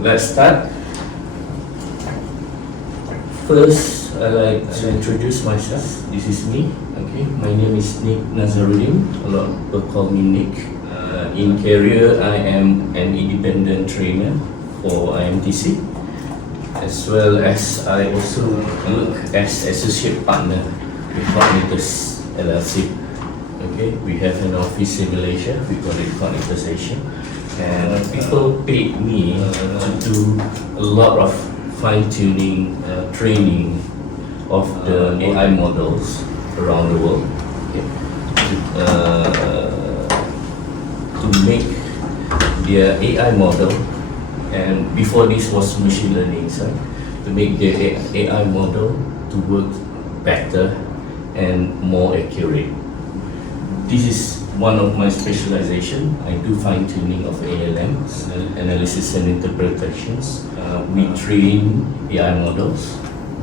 let's start. First, I'd like to introduce myself. This is me. Okay, my name is Nick Nazaruddin. A lot of people call me Nick. In career, I am an independent trainer for IMTC, as well as I also work as associate partner with Cognitors LLC. Okay, we have an office in Malaysia. We call it Cognitors Asia, and people paid me to do a lot of fine-tuning training of the AI models around the world, okay, to make their AI model, and before this was machine learning, so to make their AI model to work better and more accurate. This is one of my specialization. I do fine-tuning of LLMs, analysis and interpretations. We train AI models.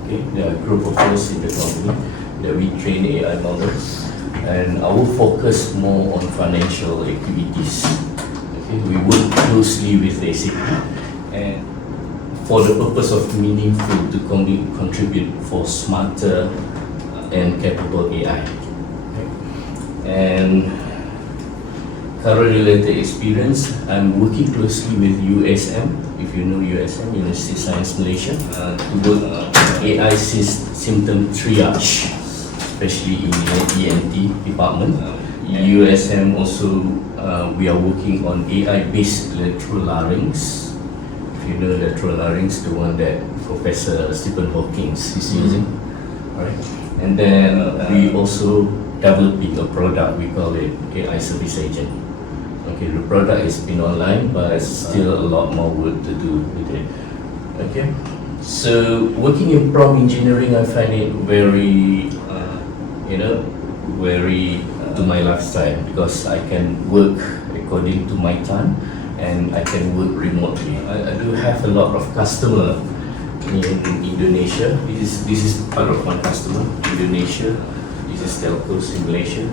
Okay, there are a group of us in the company that we train AI models, and our focus more on financial activities. Okay, we work closely with SAP, and for the purpose of meaningful to contribute for smarter and capable AI. Okay. And current related experience, I'm working closely with USM, if you know USM, University Science Malaysia, to work AI symptom triage, especially in the ENT department. USM also, we are working on AI-based electrolarynx. If you know electrolarynx, the one that Professor Stephen Hawking is using. Alright. And then we also developing a product, we call it AI Service Agent. Okay, the product has been online, but still a lot more work to do with it. Okay, so working in prompt engineering, I find it very, very to my lifestyle, because I can work according to my time and I can work remotely. I do have a lot of customer in Indonesia. This is part of my customer, Indonesia. This is telcos in Malaysia.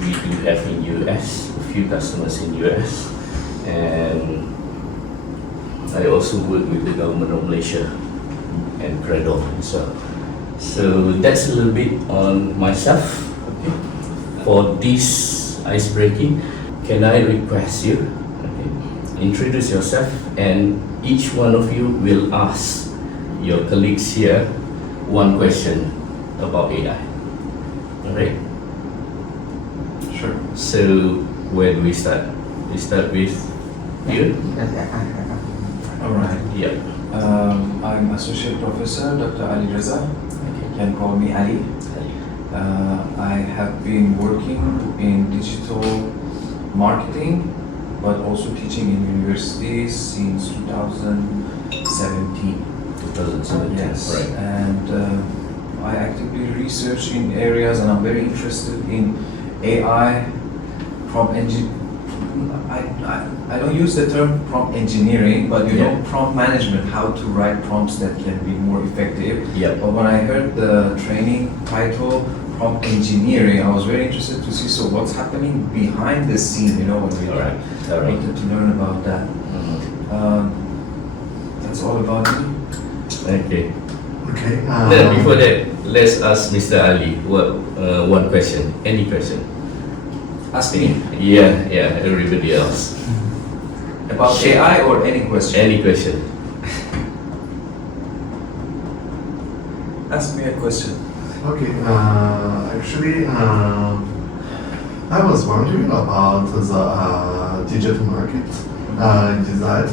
We do have in US, a few customers in US, and I also work with the government of Malaysia and Cradle as well. So that's a little bit on myself. Okay. For this ice breaking, can I request you, okay, introduce yourself, and each one of you will ask your colleagues here one question about AI. Alright? Sure. So where do we start? We start with you? Alright. Yeah. I'm Associate Professor Dr. Ali Reza. You can call me Ali. I have been working in digital marketing, but also teaching in universities since 2017. 2017, yes. Right. And I actively research in areas, and I'm very interested in AI, prompt I don't use the term prompt engineering, but you know, prompt management, how to write prompts that can be more effective. Yep. But when I heard the training title, prompt engineering, I was very interested to see, so what's happening behind the scene, you know, when we wanted to learn about that. That's all about me. Okay. Okay. Then before that, let's ask Mr. Ali one question. Any question? Ask me. Yeah, everybody else. About AI or any question? Any question. Ask me a question. Okay. Actually, I was wondering about the digital market. Is that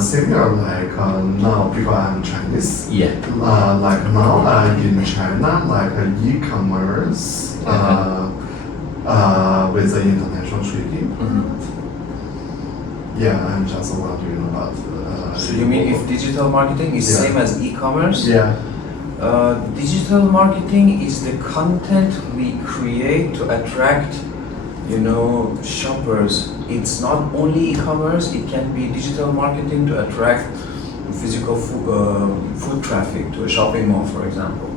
similar like now because I'm Chinese? Yeah. Like now in China, like e-commerce with the international trading. Yeah, I'm just wondering about. So you mean if digital marketing is same as e-commerce? Yeah. Digital marketing is the content we create to attract, you know, shoppers. It's not only e-commerce, it can be digital marketing to attract physical food traffic to a shopping mall, for example.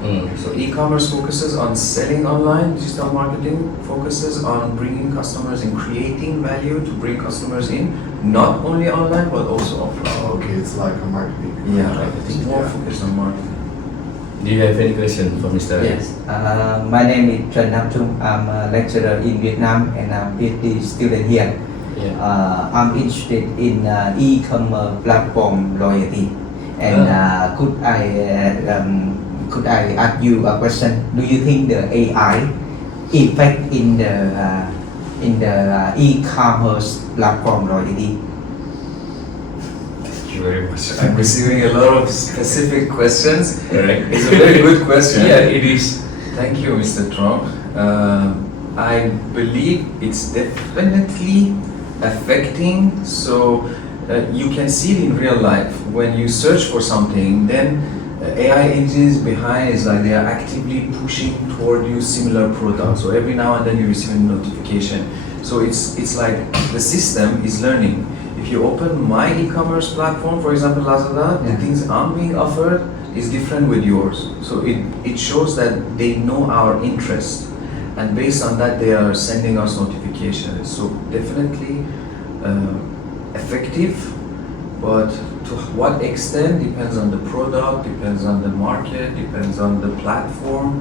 So e-commerce focuses on selling online, digital marketing focuses on bringing customers and creating value to bring customers in, not only online but also offline. Okay, it's like a marketing. Yeah, it's more Yeah. focused on marketing. Do you have any question for Mr. Yes, my name is Trần Nam Trung. I'm a lecturer in Vietnam and I'm PhD student here. Yeah. I'm interested in e-commerce platform loyalty. And could I ask you a question? Do you think the AI effect in the e-commerce platform loyalty? Thank you very much. I'm receiving a lot of specific questions. Correct. It's a very good question. Yeah, it is. Thank you, Mr. Trump. I believe it's definitely affecting. So you can see it in real life. When you search for something, then AI engines behind is like they are actively pushing toward you similar products. So every now and then you receive a notification. So it's like the system is learning. If you open my e-commerce platform, for example Lazada, the things I'm being offered is different with yours. So it shows that they know our interest, and based on that they are sending us notifications. So definitely effective, but to what extent depends on the product, depends on the market, depends on the platform,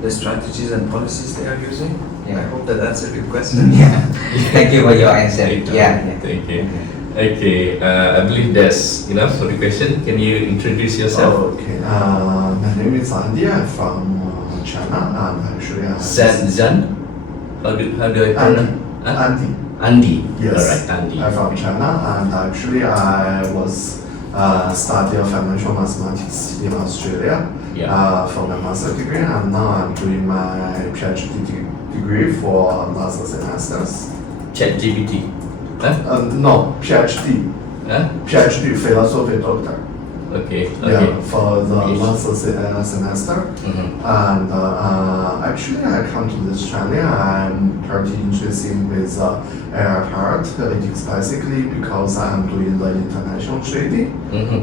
the strategies and policies they are using. I hope that answered your question. Thank you for your answer. Thank you. Yeah. Thank you. Okay, I believe that's enough for the question. Can you introduce yourself? Oh, okay. My name is Andy. I'm from China, and actually I'm Zan? How do I pronounce? Andy. Andy. Yes. Alright, Andy. I'm from China, and actually I was studying financial mathematics in Australia for my master's degree, and now I'm doing my PhD degree for master semesters. ChatGPT. Huh? No, PhD. Huh? PhD, philosophy doctor. Okay. Yeah, for the Yes. master semester. And actually, I come to this China. I'm pretty interested with AI part. It is basically because I'm doing the international trading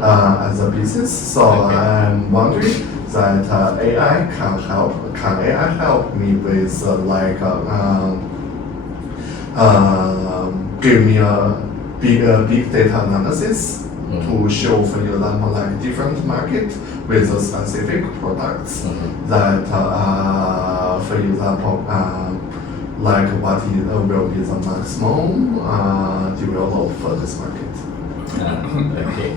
as a business. So I'm wondering that AI can help. Can AI help me with give me a big data analysis to show, for example, like different market with a specific products that, for example, like what will be the maximum develop for this market. Okay.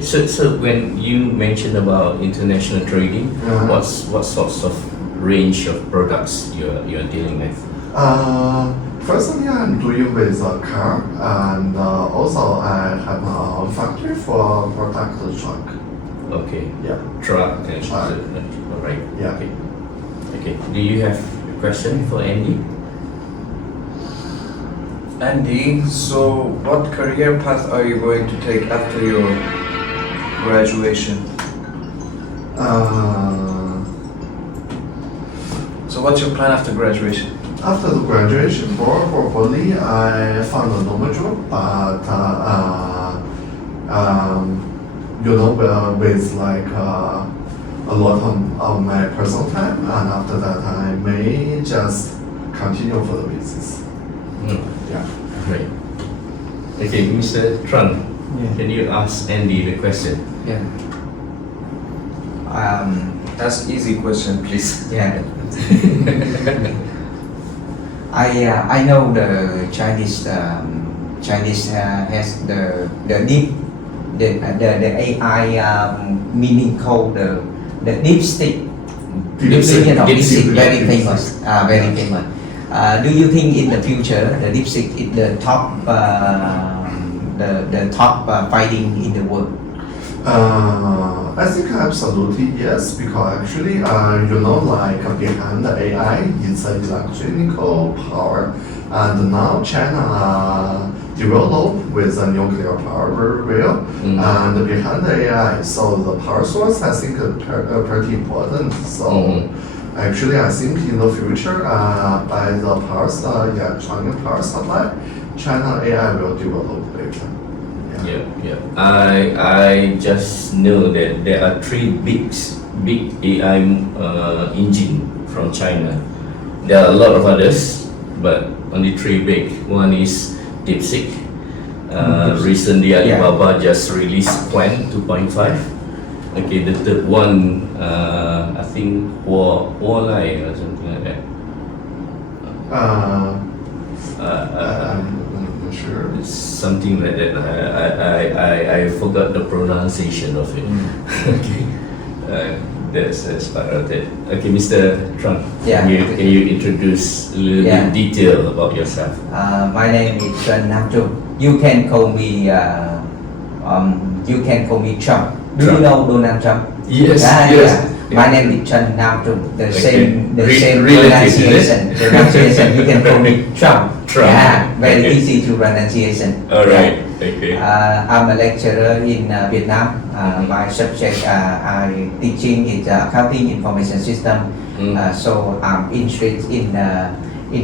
So when you mentioned about international trading, what sorts of range of products you're dealing with? Personally, I'm doing with a car, and also I have a factory for product truck. Okay. Yeah. Truck and Truck. Alright. Yeah. Okay. Do you have a question for Andy? Andy, so what career path are you going to take after your graduation? So what's your plan after graduation? After the graduation, probably I found a normal job, but with like a lot of my personal time, and after that I may just continue for the business. Yeah. Right. Okay, Mr. Tran, Yeah. can you ask Andy the question? Yeah. Ask easy question, please. Yeah. I know the Chinese has the AI meaning called the DeepSeek. DeepSeek very famous. Very famous. Do you think in the future the DeepSeek is the top the top fighting in the world? I think absolutely yes, because actually, like behind the AI is the electrical power, and now China developed with a nuclear power very well, and behind the AI, so the power source I think is pretty important. So actually, I think in the future, by the electronic power supply, China AI will develop later. Yeah. I just know that there are three big big AI engine from China. There are a lot of others, but only three big. One is DeepSeek. Recently, Alibaba just released Plan 2.5. Okay, the third one, I think Huawei or something like that. I'm not sure. It's something like that. I forgot the pronunciation of it. Okay, that's part of it. Okay, Mr. Trump. Yeah. Can you introduce a little bit detail about yourself? My name is Trần Nam Trung. You can call me Trump. Do you know Donald Trump? Yes. Yeah, yes. yeah. My name is Trần Nam Trung. The Okay. same Relative, pronunciation. You can call me Trump. Trump. Yeah, very Okay. easy to pronunciation. All right. Okay. I'm a lecturer in Vietnam. My subject I teaching is accounting information system. So I'm interested in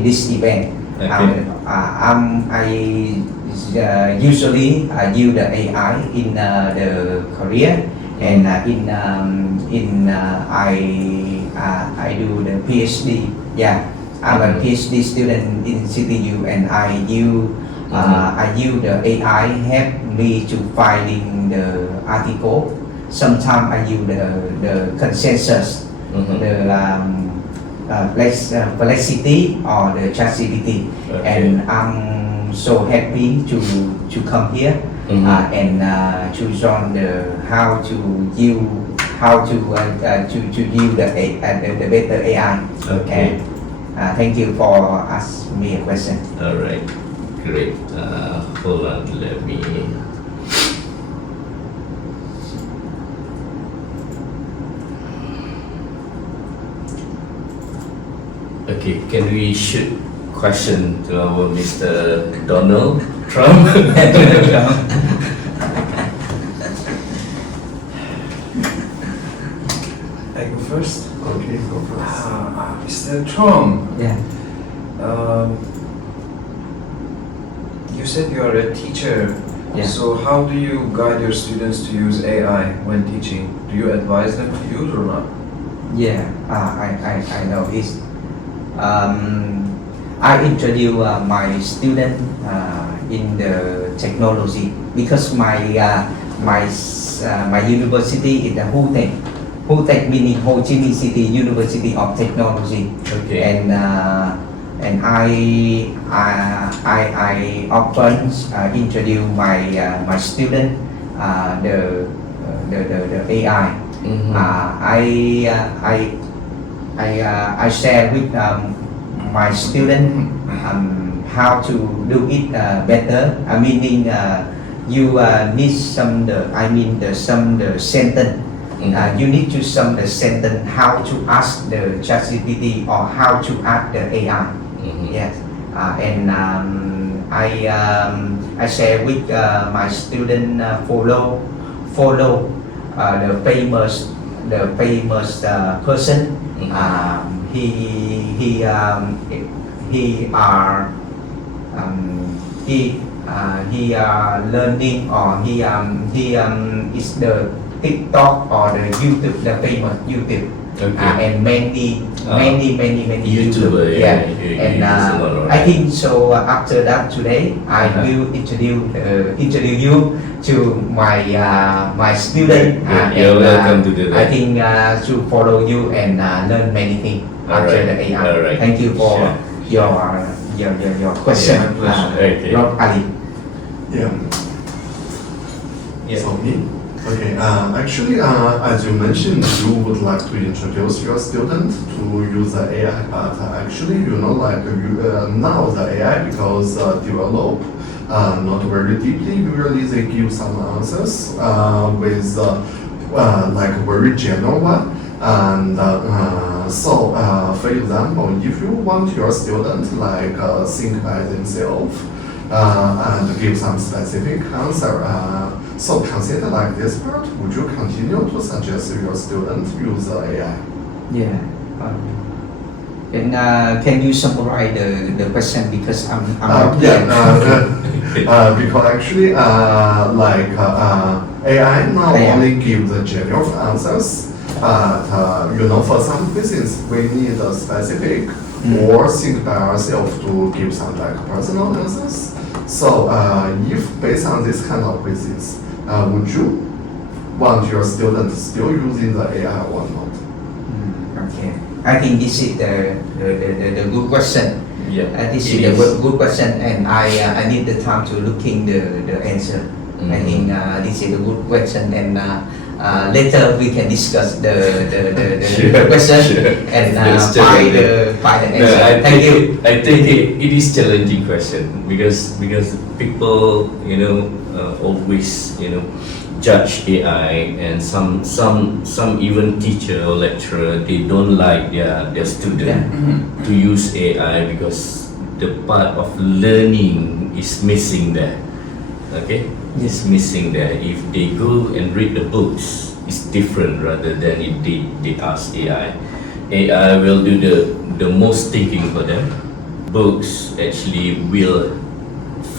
this event. Okay. I usually use the AI in the career, and I do the PhD. Yeah, I'm a PhD student in CTU, and I use the AI help me to finding the article. Sometimes I use the consensus, the Velocity or the ChatGPT, and I'm so happy to come here and to join the how to use the better AI. Okay. And thank you for asking me a question. All right. Great. Hold on. Let me. Okay. Can we shoot question to our Mr. Donald Trump? I go first. Okay, go first. Mr. Trump, Yeah. you said you are a teacher. Yeah. So how do you guide your students to use AI when teaching? Do you advise them to use or not? Yeah, I know this. I introduce my student in the technology because my university is the HUTEC. HUTEC meaning Ho Chi Minh City University of Technology. Okay. And I often introduce my student the AI. I share with my student how to do it better. Meaning you need some the sentence. You need to sum the sentence how to ask the ChatGPT or how to ask the AI. Yes, and I share with my student follow the famous person. He are learning, or he is the TikTok or the YouTube, the famous YouTube. Okay. And many YouTuber, yeah. And I think so. After that, today I will introduce you to my student. You're welcome to do that. I think to follow you and learn many things after the AI. All right. Thank you for your question, Okay. Rob Ali. Yeah. Yeah. So me? Okay, actually, as you mentioned, you would like to introduce your student to use the AI, but actually, now the AI because develop not very deeply. Usually, they give some answers with very general one. And so, for example, if you want your student think by themselves and give some specific answer. So consider like this part, would you continue to suggest your students use the AI? Yeah. Can you summarize the question because I'm not clear. Because actually, AI now Yeah. only give the general answers, But for some questions, we need a specific or think by ourselves to give some like personal answers. So if based on this kind of quizzes, would you want your students still using the AI or not? Okay. I think this is the good question. Yeah, This it is is. a good question, and I need the time to looking the answer. I think this is a good question, and later we can discuss the question and find the answer. Thank you. I think it is challenging question because people always judge AI, and some even teacher or lecturer, they don't like their student to use AI because the part of learning is missing there. Okay, it's missing there. If they go and read the books, it's different rather than if they ask AI. AI will do the most thinking for them. Books actually will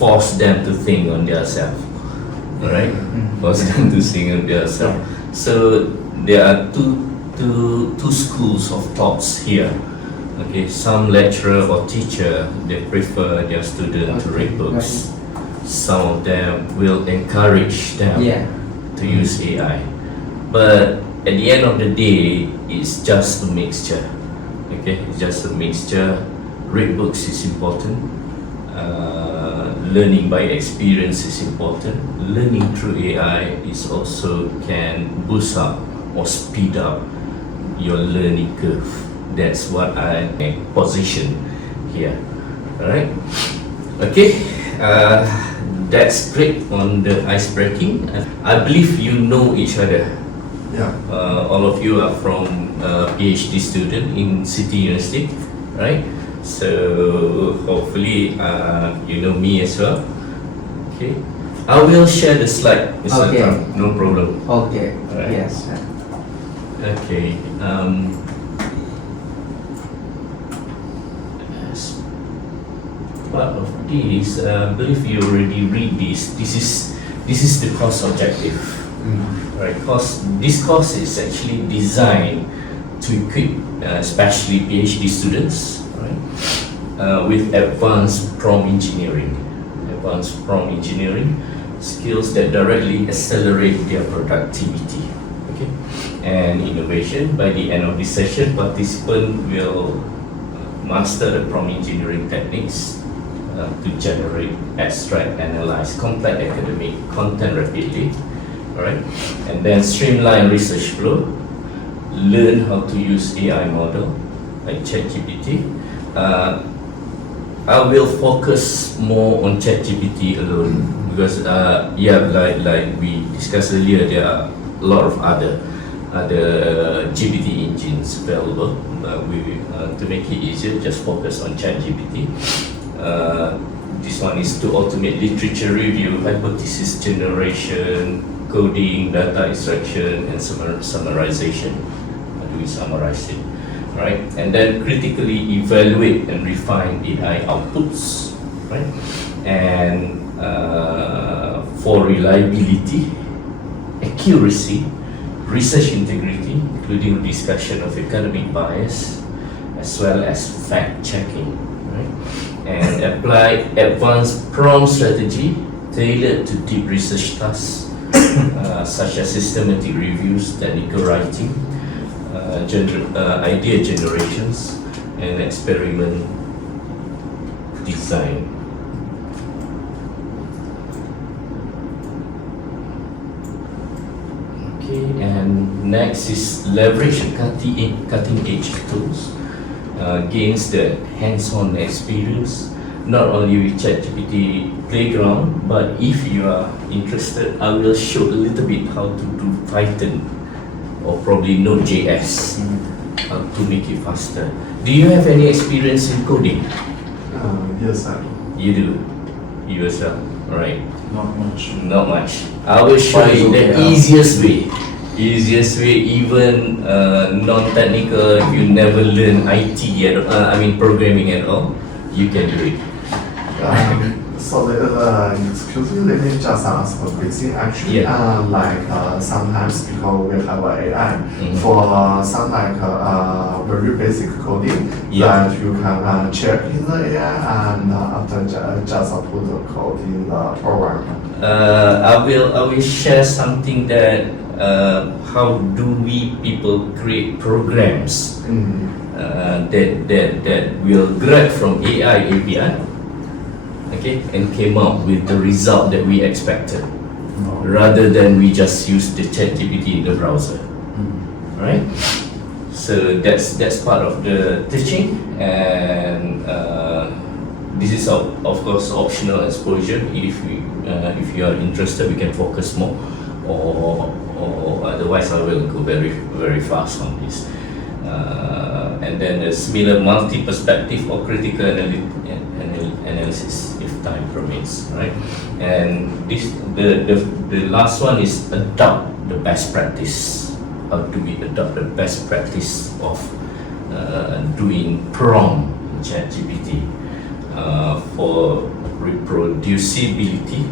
force them to think on themselves. Alright? Force them to think on themselves. So there are two schools of thoughts here. Okay, some lecturer or teacher, they prefer their student to read books. Some of them will encourage them to use AI. But at the end of the day, it's just a mixture. Okay, it's just a mixture. Read books is important. Learning by experience is important. Learning through AI is also can boost up or speed up your learning curve. That's what I position here. Alright? Okay. That's great on the ice breaking. I believe you know each other. Yeah. All of you are from PhD student in City University, right? So hopefully you know me as well. Okay. I will share the slide, Mr. Okay. Trump. No problem. Okay. Alright. Yes. Okay. As part of this, I believe you already read this. This is the course objective. Right. This course is actually designed to equip, especially PhD students, right, with advanced prompt engineering skills that directly accelerate their productivity. Okay, and innovation. By the end of this session, participants will master the prompt engineering techniques to generate, extract, analyze complex academic content rapidly. Alright, and then streamline research flow, learn how to use AI model like ChatGPT. I will focus more on ChatGPT alone because like we discussed earlier, there are a lot of other GPT engines available, but we to make it easier, just focus on ChatGPT. This one is to automate literature review, hypothesis generation, coding, data extraction, and summarization. How do we summarize it? Right? And then critically evaluate and refine AI outputs. Right? And for reliability, accuracy, research integrity, including discussion of academic bias, as well as fact checking. Right? And apply advanced prompt strategy tailored to deep research tasks. Such as systematic reviews, technical writing, idea generations, and experiment design. Okay, and next is leverage cutting edge tools, gains the hands-on experience, not only with ChatGPT Playground, but if you are interested, I will show a little bit how to do Python or probably Node.js to make it faster. Do you have any experience in coding? Yes, I do. You do? You as well? Alright. Not much. Not much. I will show you the easiest way. Even non-technical, if you never learn IT programming at all, you can do it. So, excuse me, let me just ask a question. Actually, sometimes because we have AI for some very basic coding that you can check in the AI and after just put the code in the program. I will share something that how do we people create programs that will grab from AI API, okay, and came up with the result that we expected, rather than we just use the ChatGPT in the browser, right? So that's part of the teaching, and this is of course optional exposure. If you are interested, we can focus more, or otherwise I will go very fast on this. And then the similar multi-perspective or critical analysis if time permits, right? And the last one is adopt the best practice. How do we adopt the best practice of doing prompt ChatGPT for reproducibility,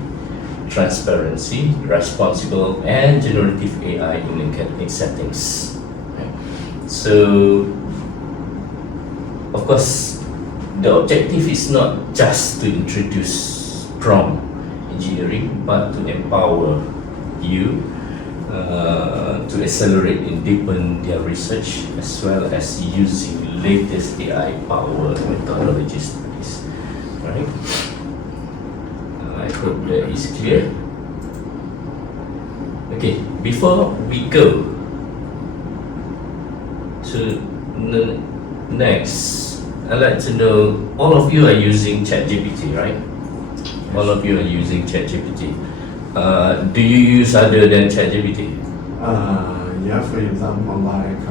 transparency, responsible, and generative AI in academic settings. Right? So, of course, the objective is not just to introduce prompt engineering, but to empower you to accelerate and deepen their research, as well as using latest AI-powered methodologies to this. Right? I hope that is clear. Okay, before we go to the next, I'd like to know, all of you are using ChatGPT, right? All of you are using ChatGPT. Do you use other than ChatGPT? Yeah, for example, like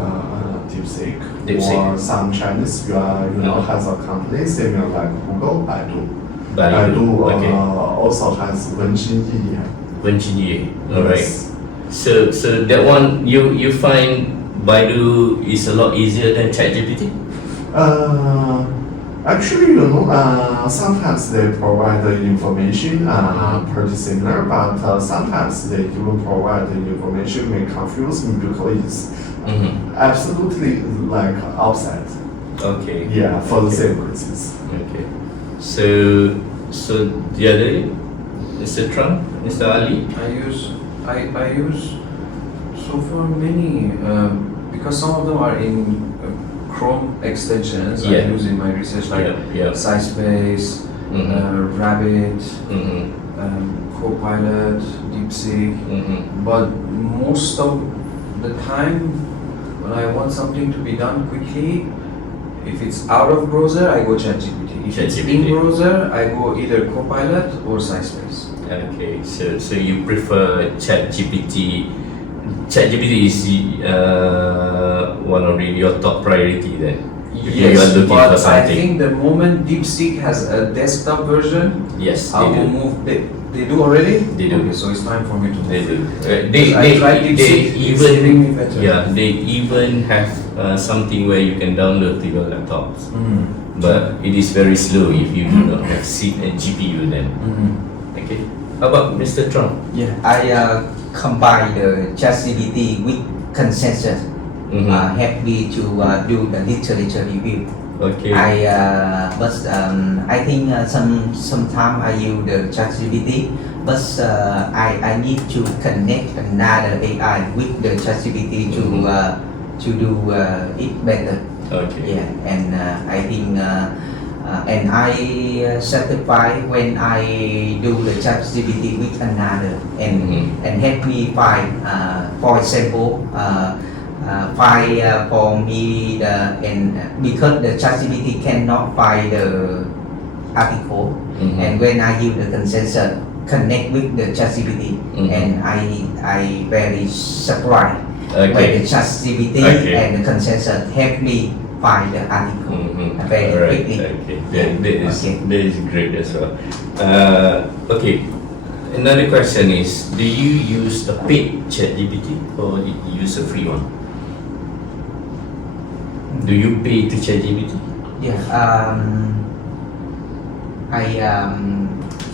DeepSeek, DeepSeek. or some Chinese, has a company similar like Google, Baidu. Baidu, okay. Also has Wenjinyi. Wenjinyi, alright. Yes. So that one, you find Baidu is a lot easier than ChatGPT? Actually, sometimes they provide the information pretty similar, but sometimes they even provide the information may confuse me because it's absolutely like opposite. Okay. Yeah, for the same reasons. Okay. So the other, Mr. Trump, Mr. Ali? I use so far many because some of them are in Chrome extensions I use in my research, like SciSpace, Rabbit, Copilot, DeepSeek. But most of the time, when I want something to be done quickly, if it's out of browser, I go ChatGPT. If it's in browser, I go either Copilot or SciSpace. Okay, so you prefer ChatGPT. ChatGPT is one of your top priority then? If you are Yes, looking but for something. I think the moment DeepSeek has a desktop version, Yes, I will move. They do already? They do. Okay, so it's time for me to move. They do. I tried DeepSeek, it's giving me better. Yeah, they even have something where you can download to your laptops. But it is very slow if you do not have seat and GPU then. Okay. How about Mr. Trump? Yeah, I combine the ChatGPT with consensus. Help me to do the literature review. Okay. I think sometime I use the ChatGPT, but I need to connect another AI with the ChatGPT to do it better. Okay. Yeah, and I think and I certify when I do the ChatGPT with another and help me find, for example, find for me because the ChatGPT cannot find the article, and when I use the consensus connect with the ChatGPT, and I very surprised when the ChatGPT and the consensus help me find the article very quickly. That is great as well. Okay. Another question is, do you use a paid ChatGPT or do you use a free one? Do you pay to ChatGPT? Yeah.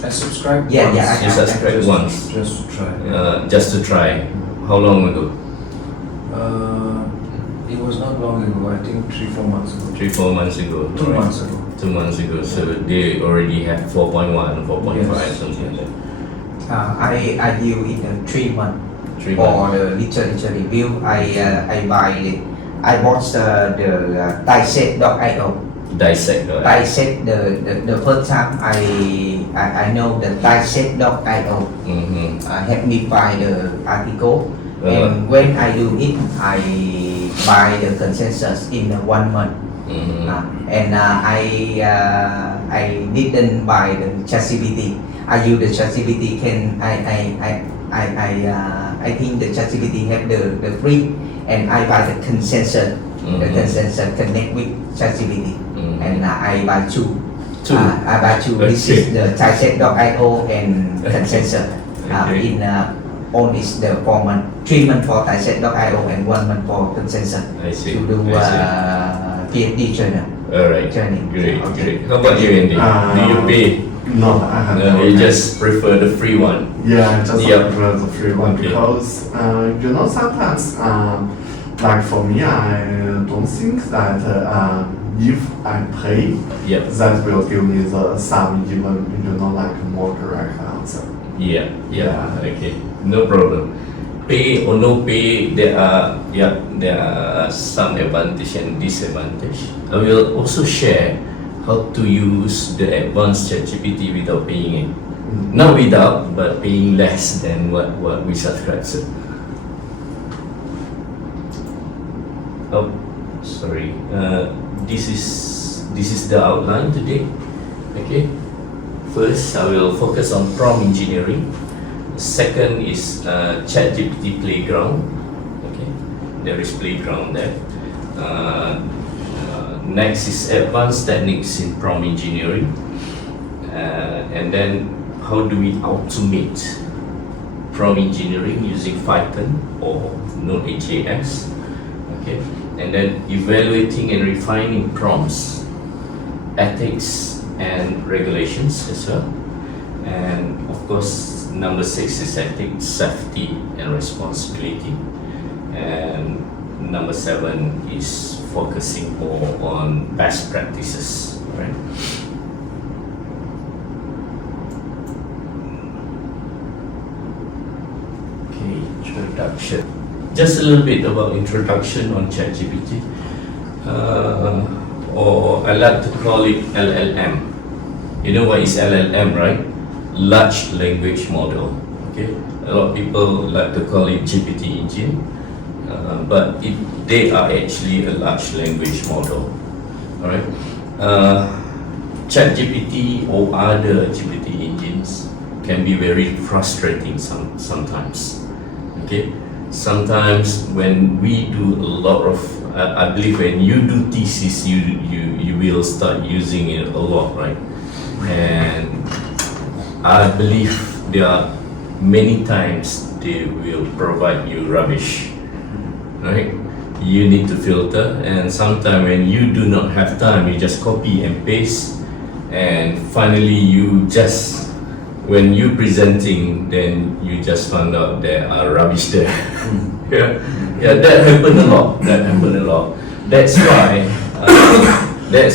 I subscribed Yeah, once. yeah, You subscribed once. Just to try. Just to try. How long ago? It was not long ago. I think 3-4 months ago. 3-4 months ago. 2 right? months ago. 2 months ago. So they already have 4.1, 4.5, Yes. something like that. I do it 3 months. 3 For months. the literature review, I watched the dissect.io. Dissect. Right? Dissect the first time I know the dissect.io Mm-hmm. help me find the article. Uh-huh. And when I do it, I buy the consensus in 1 month. Mm-hmm. And I didn't buy the ChatGPT. I use the ChatGPT. I think the ChatGPT have the free, and I buy the consensus. The Mhm. consensus connect with ChatGPT, Mhm. and I buy two. Two. I buy two. This Okay. is the dissect.io and consensus. Okay. In all is the 4 months, 3 months for dissect.io and 1 month for consensus I see. to do I see. PhD journal. Alright. Training. Great. Okay. Great. How about you, Andy? Do you pay? No, I have No, never you paid. just prefer the free one. Yeah, I just Yep. prefer the free one Okay. because sometimes like for me, I don't think that if I pay, Yep. that will give me the some even like more correct answer. Yeah. Yeah. Okay. No problem. Pay or no pay, there are some advantage and disadvantage. I will also share how to use the advanced ChatGPT without paying it. Not without, but paying less than what we subscribe to. Oh, sorry. This is the outline today. Okay. First, I will focus on prompt engineering. Second is ChatGPT Playground. Okay, there is Playground there. Next is advanced techniques in prompt engineering, and then how do we automate prompt engineering using Python or Node.js. Okay, and then evaluating and refining prompts, ethics and regulations as well. And of course, number 6 is ethics, safety and responsibility. And number 7 is focusing more on best practices, right? Okay, introduction. Just a little bit about introduction on ChatGPT, or I like to call it LLM. You know what is LLM, right? Large language model. Okay, a lot of people like to call it GPT engine, but they are actually a large language model. All right. ChatGPT or other GPT engines can be very frustrating sometimes. Okay, sometimes when we do a lot of, I believe when you do thesis, you will start using it a lot, right? And I believe there are many times they will provide you rubbish, right? You need to filter, and sometimes when you do not have time, you just copy and paste, and finally when you presenting, then you just found out there are rubbish there. Yeah, that happened a lot. That's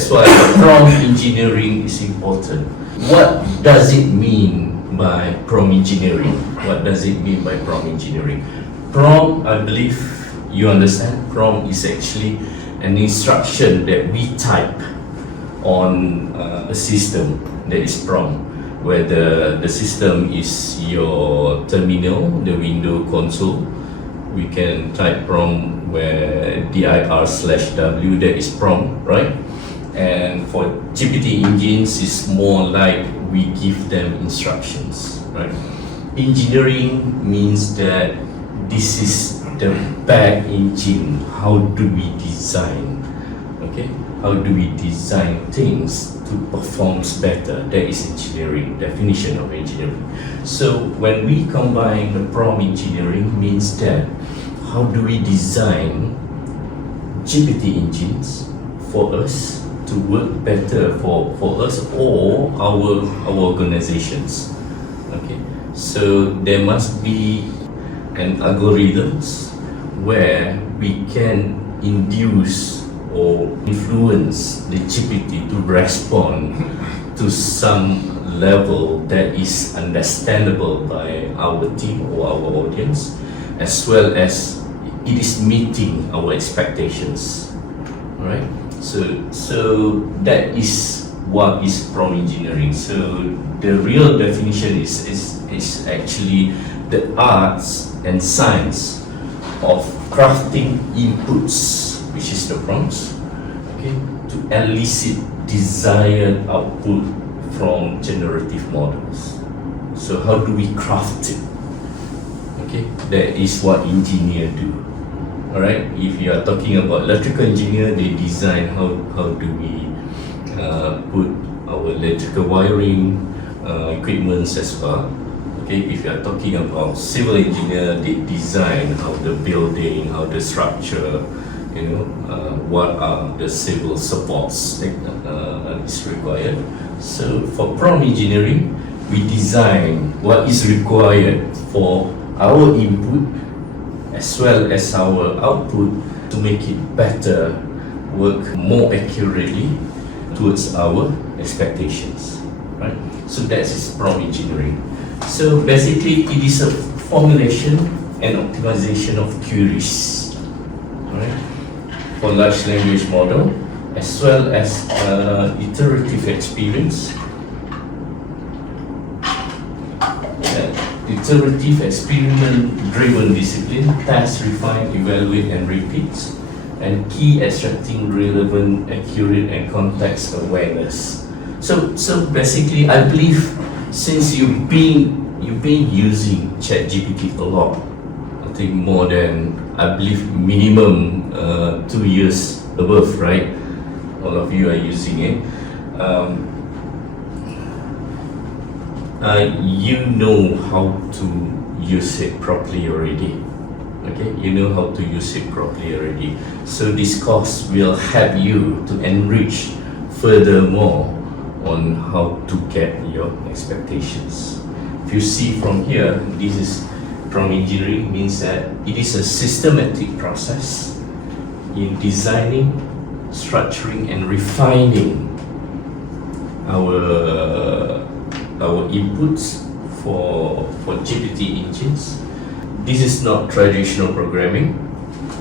why prompt engineering is important. What does it mean by prompt engineering? Prompt, I believe you understand, prompt is actually an instruction that we type on a system that is prompt. Whether the system is your terminal, the window console, we can type prompt where dir/w, that is prompt, right? And for GPT engines, it's more like we give them instructions, right? Engineering means that this is the back engine. How do we design? Okay, how do we design things to perform better? That is engineering, definition of engineering. So when we combine the prompt engineering, means that how do we design GPT engines for us to work better for us or our organizations. Okay, so there must be an algorithms where we can induce or influence the GPT to respond to some level that is understandable by our team or our audience, as well as it is meeting our expectations, right? So that is what is prompt engineering. So the real definition is actually the arts and science of crafting inputs, which is the prompts, okay, to elicit desired output from generative models. So how do we craft it? Okay, that is what engineers do. All right, if you are talking about electrical engineer, they design how do we put our electrical wiring equipments as well. Okay, if you are talking about civil engineer, they design how the building, how the structure, what are the civil supports is required. So for prompt engineering, we design what is required for our input as well as our output to make it better, work more accurately towards our expectations, right? So that is prompt engineering. So basically, it is a formulation and optimization of queries, right, for large language model, as well as iterative experience. Iterative experiment-driven discipline, test, refine, evaluate, and repeat, and key extracting relevant, accurate, and context awareness. So basically, I believe since you've been using ChatGPT a lot, I think more than, I believe, minimum 2 years above, right? All of you are using it. You know how to use it properly already. Okay, you know how to use it properly already. So this course will help you to enrich furthermore on how to get your expectations. If you see from here, this is prompt engineering, means that it is a systematic process in designing, structuring, and refining our inputs for GPT engines. This is not traditional programming,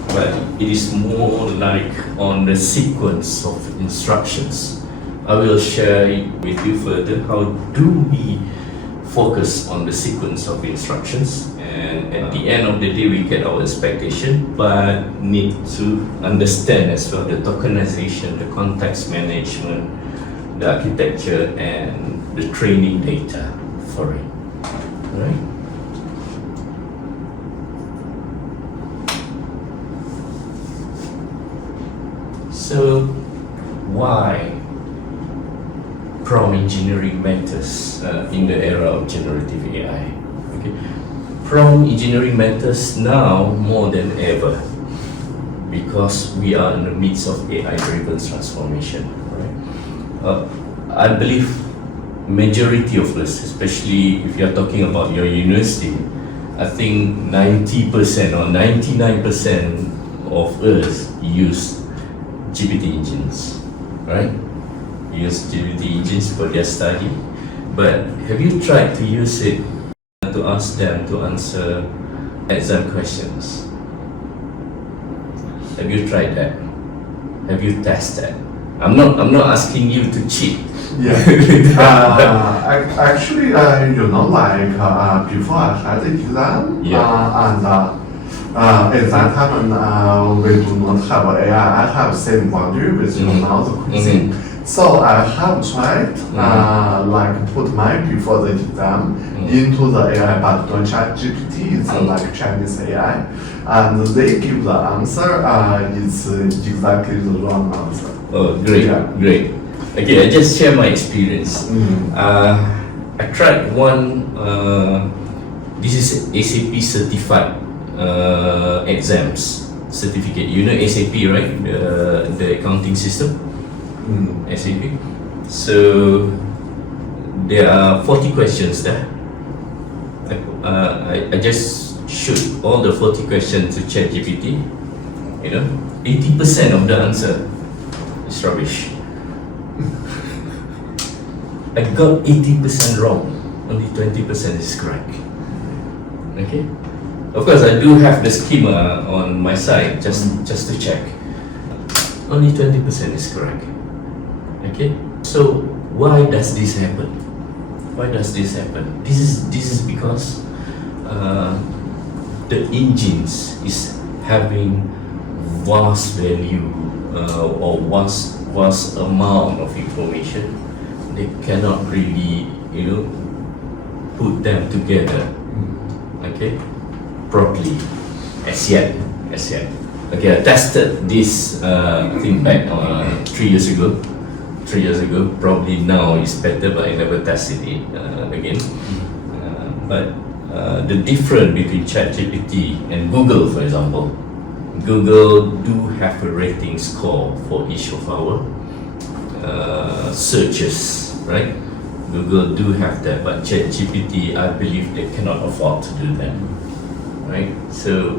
but it is more like on the sequence of instructions. I will share it with you further. How do we focus on the sequence of instructions, and at the end of the day we get our expectation, but need to understand as well the tokenization, the context management, the architecture, and the training data for it. Right? So why prompt engineering matters in the era of generative AI? Okay. Prompt engineering matters now more than ever because we are in the midst of AI-driven transformation. Right? I believe majority of us, especially if you are talking about your university, I think 90% or 99% of us use GPT engines, right? Use GPT engines for their study. But have you tried to use it to ask them to answer exam questions? Have you tried that? Have you tested? I'm not asking you to cheat. Yeah. Actually, before I had the exam, at that time, we do not have AI. I have same boundary with now the quizzing. So I have tried, put my before the exam into the AI, but the ChatGPT is like Chinese AI, and they give the answer. It's exactly the wrong answer. Oh, great, great. Okay, I just share my experience. I tried one. This is SAP certified exams certificate. You know SAP, right? The accounting system. SAP. So there are 40 questions there. I just shoot all the 40 questions to ChatGPT. 80% of the answer is rubbish. I got 80% wrong, only 20% is correct. Okay. Of course, I do have the schema on my side just to check. Only 20% is correct. Okay. So why does this happen? Why does this happen? This is because the engines is having vast value or vast amount of information. They cannot really put them together, okay, properly as yet. Okay, I tested this thing back 3 years ago. 3 years ago, probably now it's better, but I never tested it again. But the difference between ChatGPT and Google, for example, Google do have a rating score for each of our searches, right? Google do have that, but ChatGPT, I believe they cannot afford to do that, right? So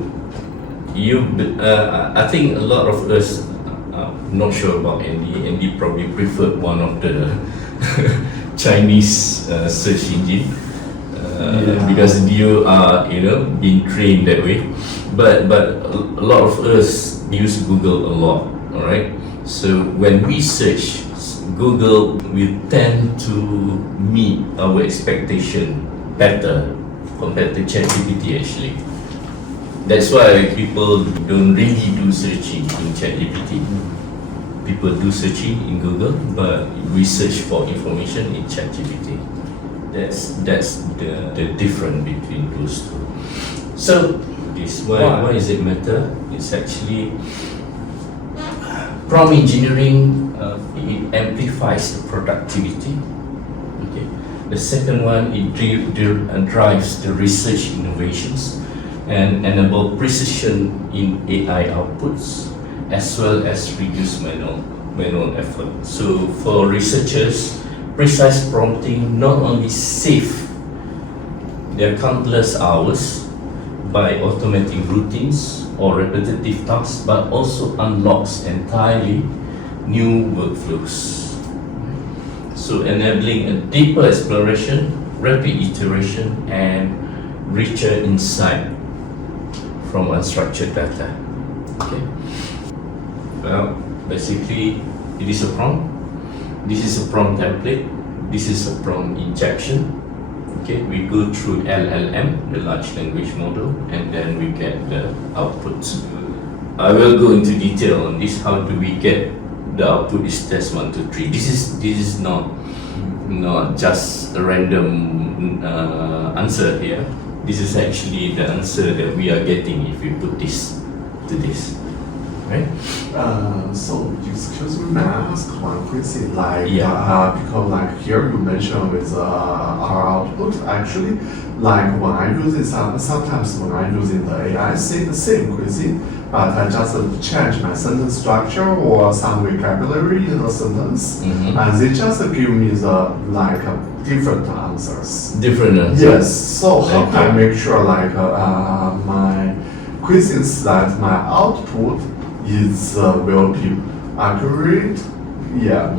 I think a lot of us, not sure about Andy. Andy probably preferred one of the Chinese search engine because you are being trained that way. But a lot of us use Google a lot, all right? So when we search, Google will tend to meet our expectation better compared to ChatGPT actually. That's why people don't really do searching in ChatGPT. People do searching in Google, but we search for information in ChatGPT. That's the difference between those two. So why does it matter? It's actually prompt engineering. It amplifies the productivity. Okay. The second one, it drives the research innovations and enable precision in AI outputs, as well as reduce manual effort. So for researchers, precise prompting not only save their countless hours by automating routines or repetitive tasks, but also unlocks entirely new workflows. So enabling a deeper exploration, rapid iteration, and richer insight from unstructured data. Okay. Well, basically, it is a prompt. This is a prompt template. This is a prompt injection. Okay, we go through LLM, the large language model, and then we get the output. I will go into detail on this. How do we get the output? Is test 1, 2, 3. This is not just a random answer here. This is actually the answer that we are getting if we put this to this. Right? So excuse me, may I ask one question? Yeah. Because here you mentioned with our output, actually, when I use it, sometimes when I using the AI, say the same question, but I just change my sentence structure or some vocabulary in a sentence, and they just give me the different answers. Different answers. Yes. So how can I make sure my questions that my output is will be accurate? Yeah.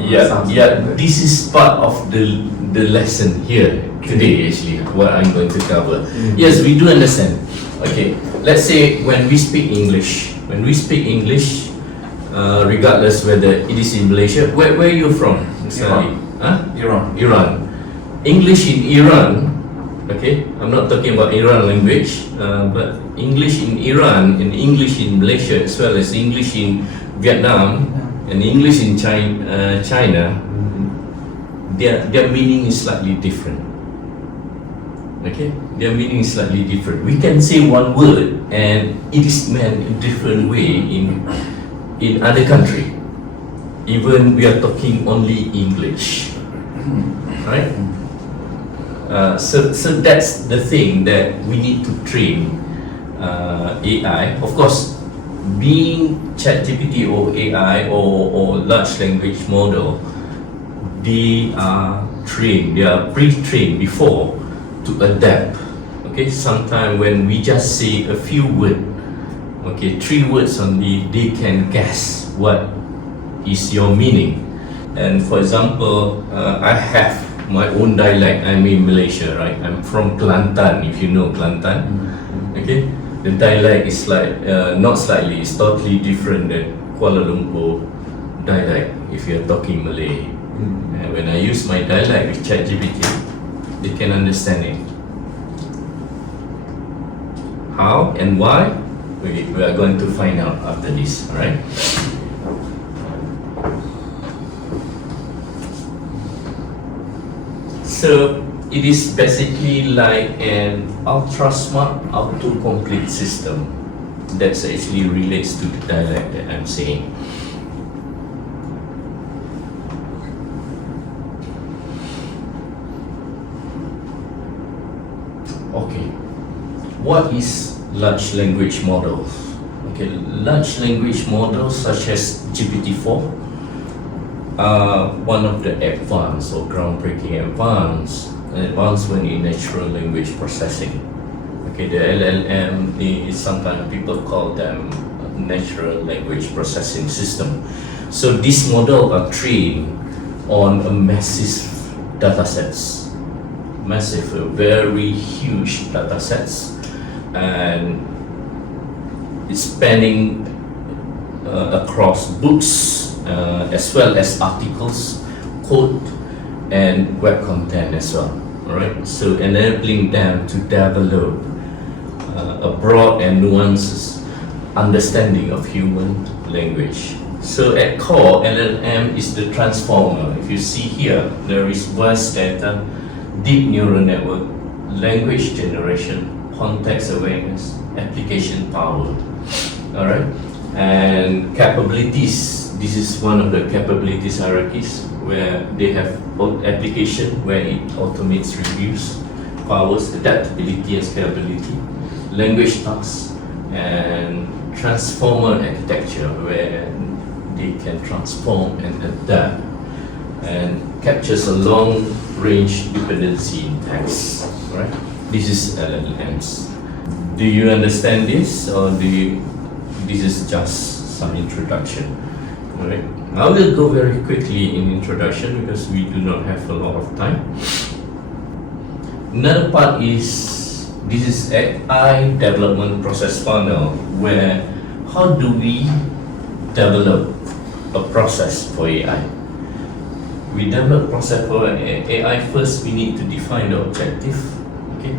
This is part of the lesson here today. Actually, what I'm going to cover. Yes, we do understand. Okay, let's say when we speak English, regardless whether it is in Malaysia, where are you from? Iran. English in Iran. Okay, I'm not talking about Iran language, but English in Iran and English in Malaysia, as well as English in Vietnam and English in China, their meaning is slightly different. Okay, their meaning is slightly different. We can say one word and it is meant in different way in other country. Even we are talking only English, right? So that's the thing that we need to train AI. Of course, being ChatGPT or AI or large language model, they are trained, they are pre-trained before to adapt. Okay, sometimes when we just say a few words, okay, 3 words only, they can guess what is your meaning. And for example, I have my own dialect. I'm in Malaysia, right? I'm from Kelantan, if you know Kelantan. Okay, the dialect is like not slightly, it's totally different than Kuala Lumpur dialect if you're talking Malay. And when I use my dialect with ChatGPT, they can understand it. How and why? We are going to find out after this, alright? So it is basically like an ultra smart autocomplete system that actually relates to the dialect that I'm saying. Okay, what is large language models? Okay, large language models such as GPT-4 are one of the advanced or groundbreaking advancement in natural language processing. Okay, the LLM is sometimes people call them natural language processing system. So these models are trained on a massive datasets, very huge datasets, and it's spanning across books as well as articles, code, and web content as well. Right? So enabling them to develop a broad and nuanced understanding of human language. So at core, LLM is the transformer. If you see here, there is voice data, deep neural network, language generation, context awareness, application power. Alright? And capabilities. This is one of the capabilities hierarchies where they have both application where it automates reviews, powers, adaptability and scalability, language tasks, and transformer architecture where they can transform and adapt and captures a long range dependency in text. Right? This is LLMs. Do you understand this, or this is just some introduction? Right. I will go very quickly in introduction because we do not have a lot of time. Another part is this is AI development process funnel, where how do we develop a process for AI? We develop process for AI. First, we need to define the objective. Okay.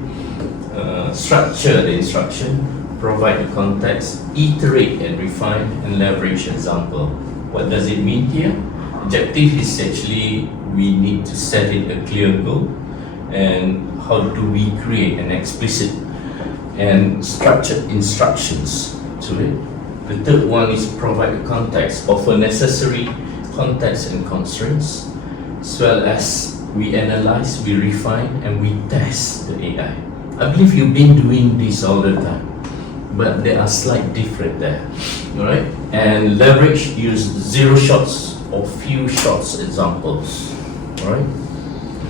Structure the instruction, provide the context, iterate and refine, and leverage example. What does it mean here? Objective is actually we need to set it a clear goal, and how do we create an explicit and structured instructions to it. The third one is provide the context, offer necessary context and constraints, as well as we analyze, we refine, and we test the AI. I believe you've been doing this all the time, but there are slight different there. Alright? And leverage, use zero shots or few shots examples. Alright?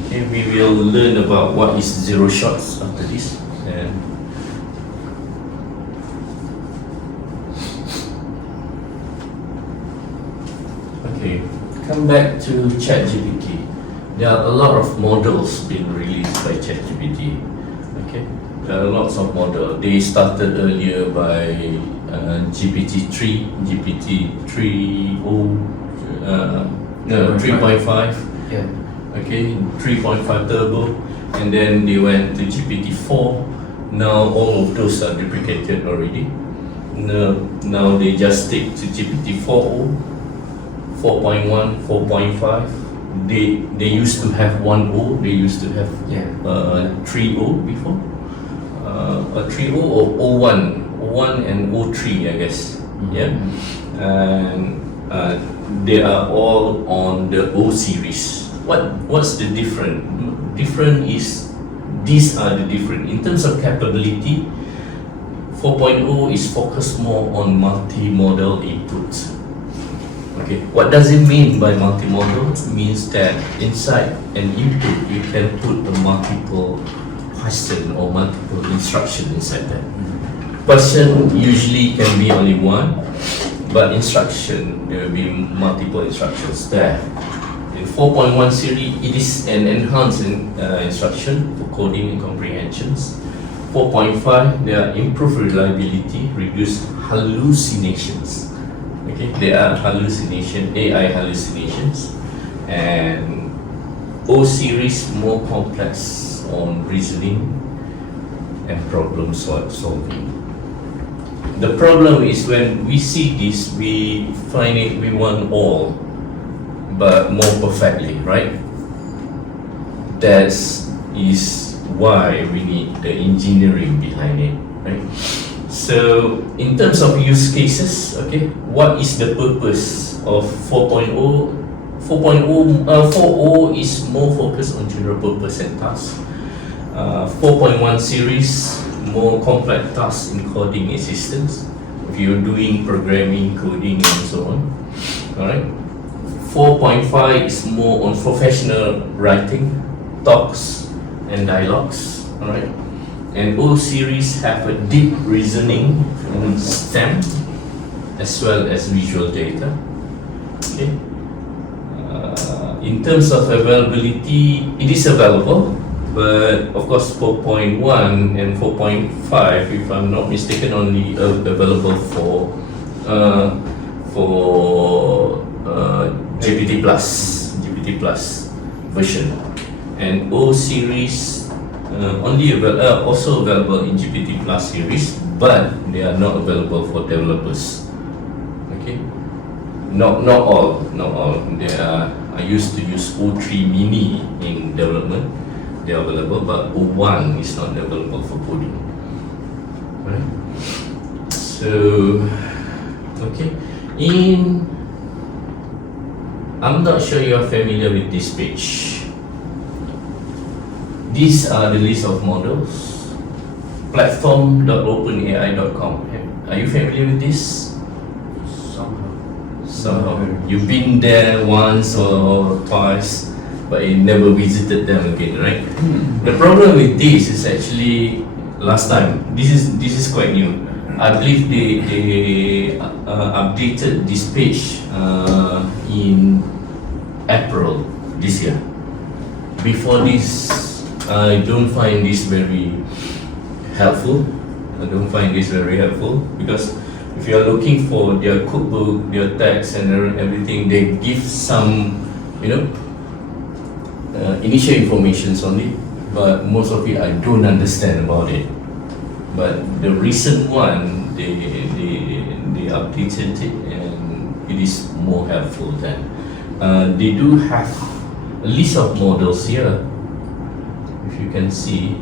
Okay, we will learn about what is zero shots after this. And okay, come back to ChatGPT. There are a lot of models being released by ChatGPT. Okay, there are lots of models. They started earlier by GPT-3, GPT-3.0, 3.5. Yeah. Okay, 3.5 turbo, and then they went to GPT-4. Now all of those are deprecated already. Now they just stick to GPT-4.0, 4.1, 4.5. They used to have 1.0. They used to have 3.0 before. 3.0 or 0.1, 0.1 and 0.3, I guess. Yeah, and they are all on the O series. What's the difference? Different is these are the different in terms of capability. 4.0 is focused more on multi-modal input. Okay, what does it mean by multi-modal? It means that inside an input you can put a multiple question or multiple instruction inside that. Question usually can be only one, but instruction there will be multiple instructions there. In 4.1 series, it is an enhanced instruction for coding and comprehensions. 4.5, there are improved reliability, reduced hallucinations. Okay, there are AI hallucinations, and O series more complex on reasoning and problem solving. The problem is when we see this, we find it we want all, but more perfectly, right? That is why we need the engineering behind it, right? So in terms of use cases, okay, what is the purpose of 4.0? 4.0 is more focused on general purpose and tasks. 4.1 series, more complex tasks in coding assistance. If you're doing programming, coding, and so on. Alright. 4.5 is more on professional writing, talks, and dialogues. Alright. And O series have a deep reasoning on STEM as well as visual data. Okay. In terms of availability, it is available, but of course 4.1 and 4.5, if I'm not mistaken, only available for GPT Plus version, and O series also available in GPT Plus series, but they are not available for developers. Okay, not all. I used to use O3 Mini in development. They are available, but O1 is not available for coding. Right? So, okay. I'm not sure you are familiar with this page. These are the list of models. Platform.openai.com. Are you familiar with this? Somehow. You've been there once or twice, but you never visited them again, right? The problem with this is actually last time. This is quite new. I believe they updated this page in April this year. Before this, I don't find this very helpful. Because if you are looking for their cookbook, their text and everything, they give some, initial informations only, but most of it I don't understand about it. But the recent one, they updated it and it is more helpful then. They do have a list of models here. If you can see,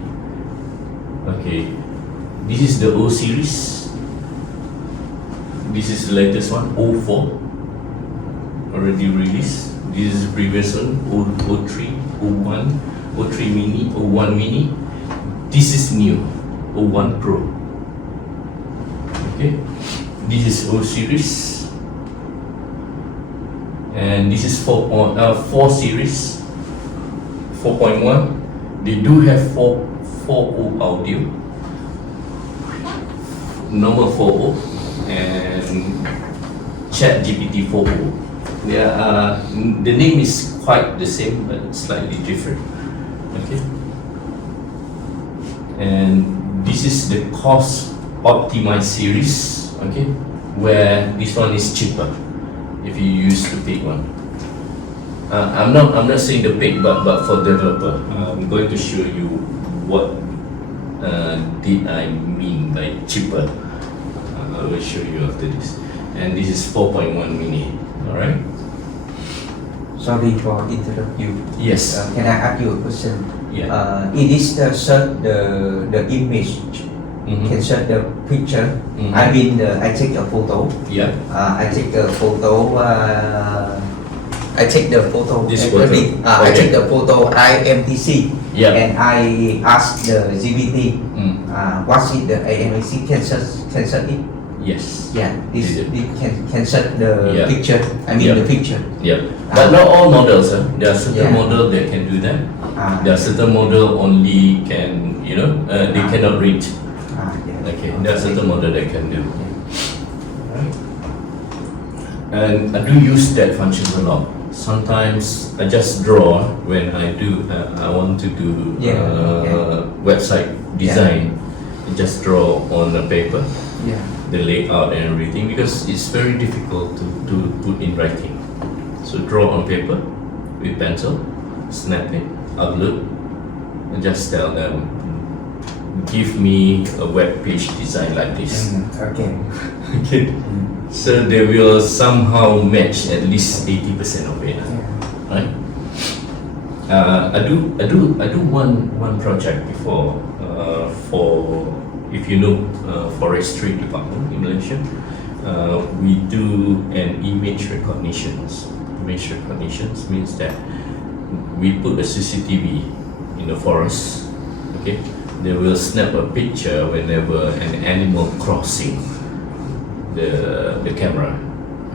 okay, this is the O series. This is the latest one, O4, already released. This is the previous one, O3, O1, O3 Mini, O1 Mini. This is new, O1 Pro. Okay, this is O series, and this is 4 series, 4.1. They do have 4.0 audio, normal 4.0, and ChatGPT 4.0. The name is quite the same, but slightly different. Okay, and this is the cost optimized series. Okay, where this one is cheaper if you use the paid one. I'm not saying the paid, but for developer, I'm going to show you what did I mean by cheaper. I will show you after this. And this is 4.1 mini. All right. Sorry for interrupt you. Yes. Can I ask you a question? Yeah. It is search the image. Can search the picture. I mean, I take a photo. Yeah. I take a photo. I take the photo. This photo. I take the photo IMTC. Yeah. and I asked the GPT, Mm. what is the IMAC, can search it. Yes. Yeah, this Is it? can search the Yeah. picture. I mean Yeah. the picture. Yeah. But not all models. There are certain Yeah. models that can do that. There are certain model only can, they cannot read. Yeah. Okay. There are certain model that can do. And I do use that function a lot. Sometimes I just draw when I want to do website design. I just draw on the paper, Yeah. the layout and everything, because it's very difficult to put in writing. So draw on paper with pencil, snap it, upload, and just tell them, give me a web page design like this. Okay. Okay. So they will somehow match at least 80% of it, right? I do one project before for, if you know, forestry department in Malaysia. We do an image recognitions. Image recognitions means that we put a CCTV in the forest. Okay, they will snap a picture whenever an animal crossing the camera.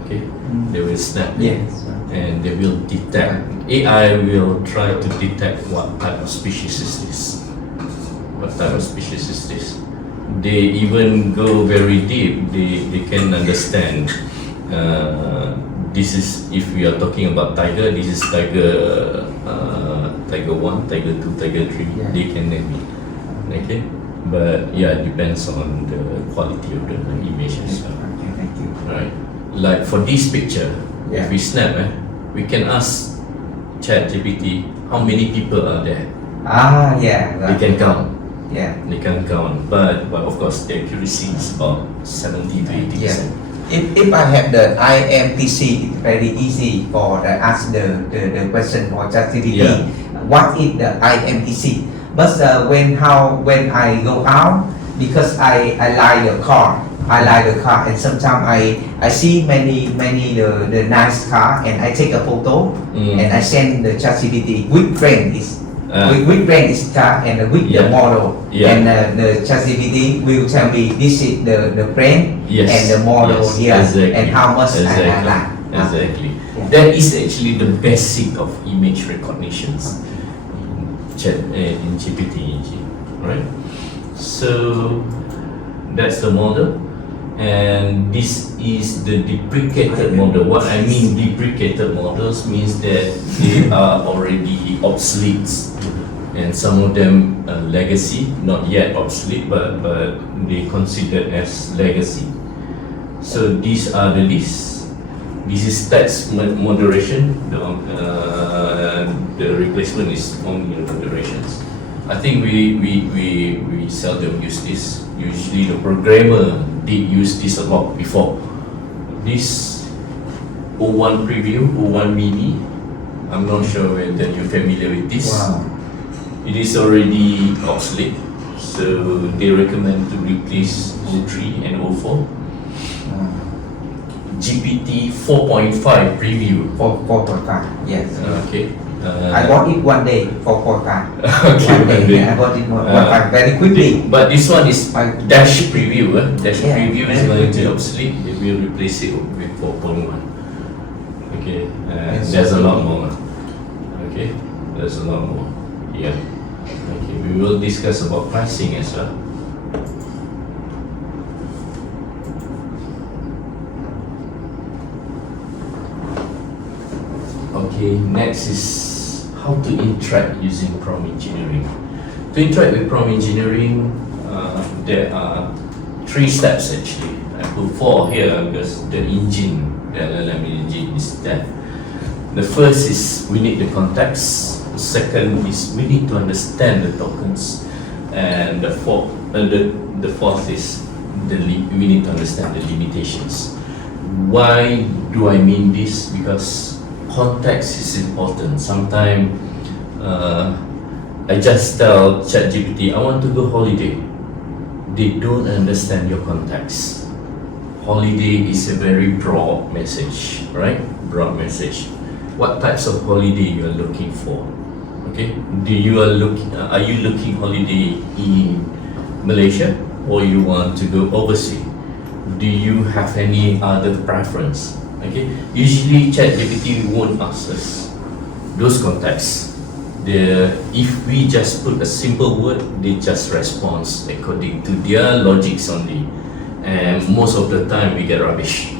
Okay, they will snap it, Yes. and they will detect. AI will try to detect what type of species is this. What type of species is this? They even go very deep. They can understand. This is, if we are talking about tiger, this is tiger, tiger 1, tiger 2, tiger 3. Yeah. They can name it. Okay, but yeah, it depends on the quality of the image as well. Okay, thank you. Right. Like for this picture, Yeah. if we snap, we can ask ChatGPT how many people are there. Yeah. They can count. Yeah. They can count, but of course the accuracy is about 70 to 80%. If I have the IMTC, it's very easy for ask the question for ChatGPT. Yeah. What is the IMTC? But when I go out, because I like the car, and sometimes I see many the nice car, and I take a photo and I send the ChatGPT which brand is car and which the Yeah. model, Yeah. and the ChatGPT will tell me this is the brand Yes. and the model Yes, here exactly. and how much I Exactly. like. Exactly. Yeah. That is actually the basic of image recognitions in GPT, right? So that's the model, and this is the deprecated model. What I mean deprecated models means that they are already obsolete, and some of them legacy, not yet obsolete, but they considered as legacy. So these are the lists. This is text moderation. The replacement is only moderations. I think we seldom use this. Usually the programmer did use this a lot before. This O1 preview, O1 mini, I'm not sure whether you're familiar with this. Wow. It is already obsolete, so they recommend to replace O3 and O4. GPT 4.5 preview. 4.5. Yes. Okay. I bought it one day 4.5. Okay, One day. one day. Yeah, I bought it 1.5 very quickly. But this one is dash preview. Dash Yeah, preview is very going to quickly. obsolete. They will replace it with 4.1. Okay. Yes. There's a lot more. Okay. There's a lot more. Yeah. Okay. We will discuss about pricing as well. Okay, next is how to interact using prompt engineering. To interact with prompt engineering, there are 3 steps actually. I put 4 here because the engine, the LLM engine is there. The first is we need the context. The second is we need to understand the tokens. And the fourth is we need to understand the limitations. Why do I mean this? Because context is important. Sometimes I just tell ChatGPT, I want to go holiday. They don't understand your context. Holiday is a very broad message, right? Broad message. What types of holiday you are looking for? Okay, are you looking holiday in Malaysia or you want to go overseas? Do you have any other preference? Okay, usually ChatGPT won't ask us those contexts. If we just put a simple word, they just respond according to their logics only, and most of the time we get rubbish,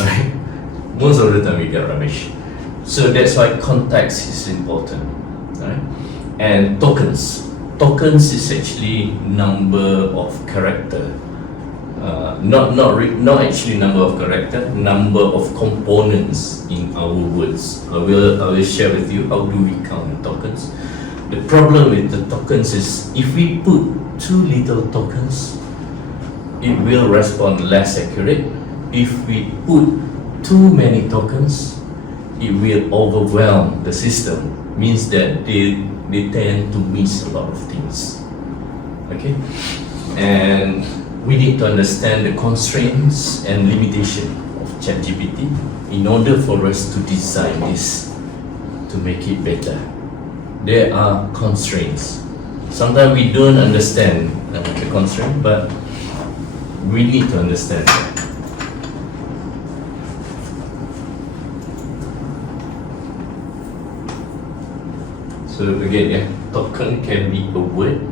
right? Most of the time we get rubbish. So that's why context is important, right? And tokens is actually number of character, not actually number of character, number of components in our words. I will share with you how do we count tokens. The problem with the tokens is if we put too little tokens, it will respond less accurate. If we put too many tokens, it will overwhelm the system. Means that they tend to miss a lot of things. Okay, and we need to understand the constraints and limitation of ChatGPT in order for us to design this to make it better. There are constraints. Sometimes we don't understand the constraint, but we need to understand that. So again, token can be a word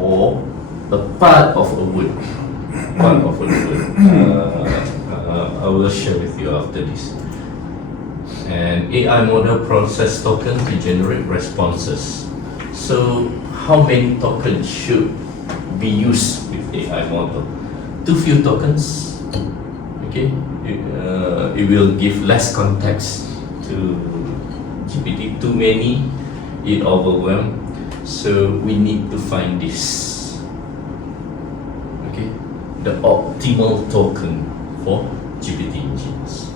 or a part of a word. I will share with you after this. And AI model process token to generate responses. So how many tokens should be used with AI model? Too few tokens, okay? It will give less context to GPT. Too many, it overwhelms. So we need to find this, okay, the optimal token for GPT engines.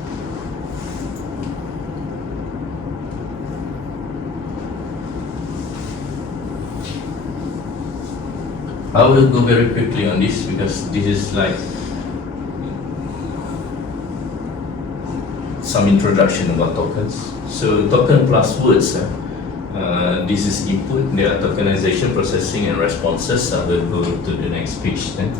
I will go very quickly on this because this is like some introduction about tokens. So token plus words. This is input, there are tokenization, processing and responses. I will go to the next page then.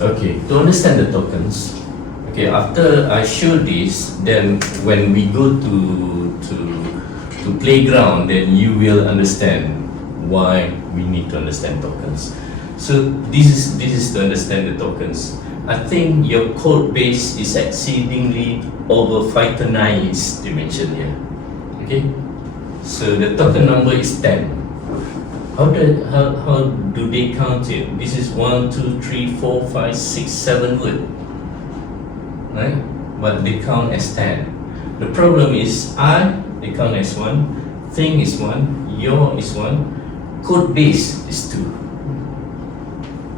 Okay, to understand the tokens, okay, after I show this, then when we go to Playground, then you will understand why we need to understand tokens. So this is to understand the tokens. I think your code base is exceedingly over 5 to 9 is dimension here. Okay, so the token number is 10. How do they count it? This is 1, 2, 3, 4, 5, 6, 7 word, right? But they count as 10. The problem is they count as 1, thing is 1, your is 1, code base is 2.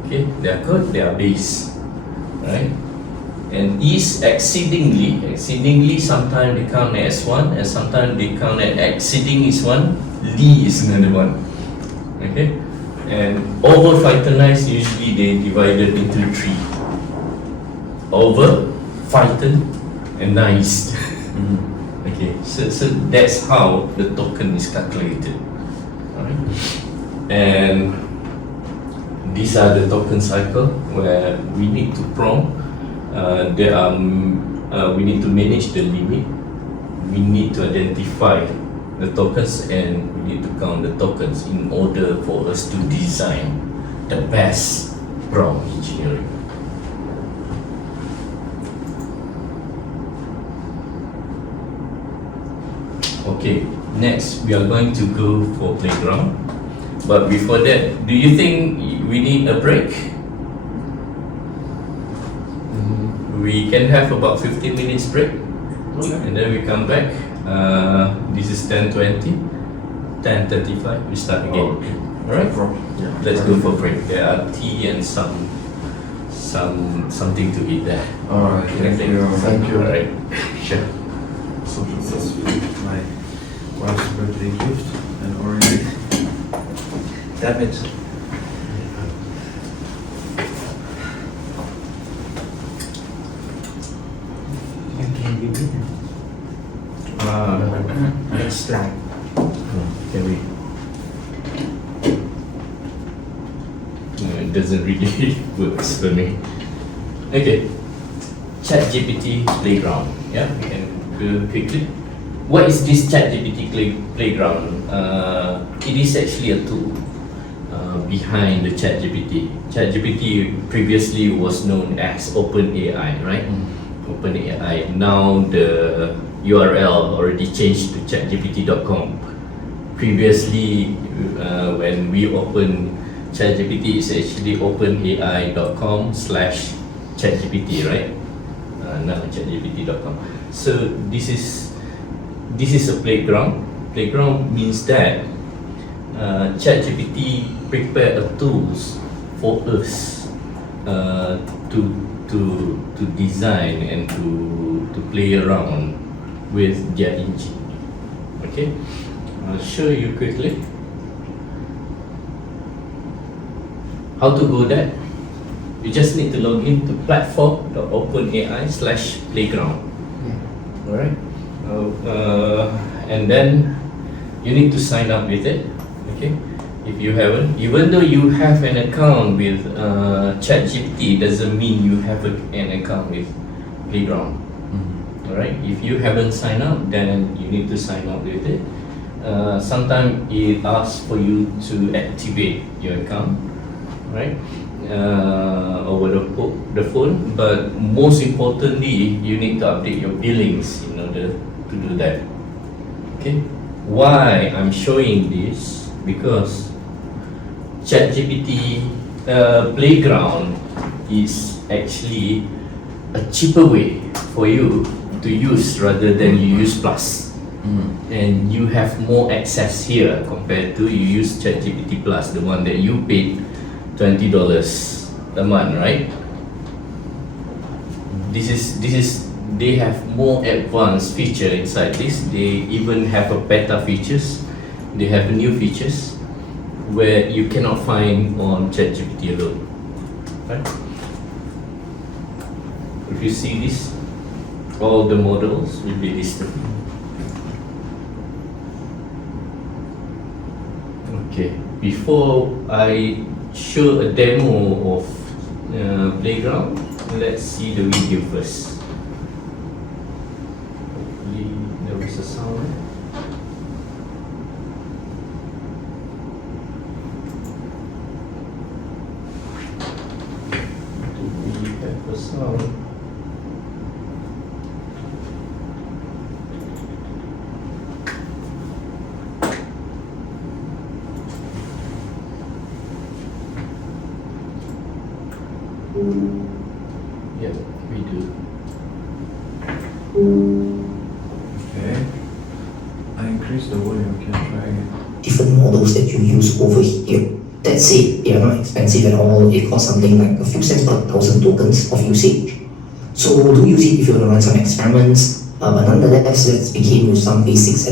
Okay, their code, their base, right? And is exceedingly sometimes they count as 1 and sometimes they count as exceeding is 1, li is another one. Okay, and over 5 to 9 usually they divided into 3. Over, 5 and 9. Okay, so that's how the token is calculated. Alright, and these are the token cycle where we need to prompt. We need to manage the limit. We need to identify the tokens and we need to count the tokens in order for us to design the best prompt engineering. Okay, next we are going to go for Playground. But before that, do you think we need a break? We can have about 15 minutes break, and then we come back. This is 10:20, 10:35. We start again. Alright, let's go for break. There are tea and something to eat there. Alright, thank you. Thank you. Alright, sure. So sweet. My wife's birthday gift and already damn it. slide. Can we? No, it doesn't really works for me. Okay, ChatGPT Playground. Yeah, we can go quickly. What is this ChatGPT Playground? It is actually a tool behind the ChatGPT. ChatGPT previously was known as OpenAI, right? OpenAI. Now the URL already changed to chatgpt.com. Previously, when we open ChatGPT, it's actually openai.com/ChatGPT, right? Now chatgpt.com. So this is a playground. Playground means that ChatGPT prepare a tools for us to design and to play around with their engine. Okay, I'll show you quickly how to go that. You just need to log in to platform.openai/playground. Alright, and then you need to sign up with it. Okay, if you haven't, even though you have an account with ChatGPT, doesn't mean you have an account with Playground. Alright, if you haven't signed up, then you need to sign up with it. Sometimes it asks for you to activate your account, right? Over the phone, but most importantly, you need to update your billings in order to do that. Okay, why I'm showing this? Because ChatGPT Playground is actually a cheaper way for you to use rather than you use Plus. And you have more access here compared to you use ChatGPT Plus, the one that you paid $20 a month, right? This is they have more advanced feature inside this. They even have a beta features. They have new features where you cannot find on ChatGPT alone, right? If you see this, all the models will be listed. Okay, before I show a demo of Playground, let's see the video first. Hopefully there is a sound. Do we have a sound? Yeah, we do. Okay. I increase the volume, can try again. Different models that you use over here. That's it, they are not expensive at all. It costs something like a few cents per 1,000 tokens of usage. So do use it if you want to run some experiments, but nonetheless, let's begin with some basics.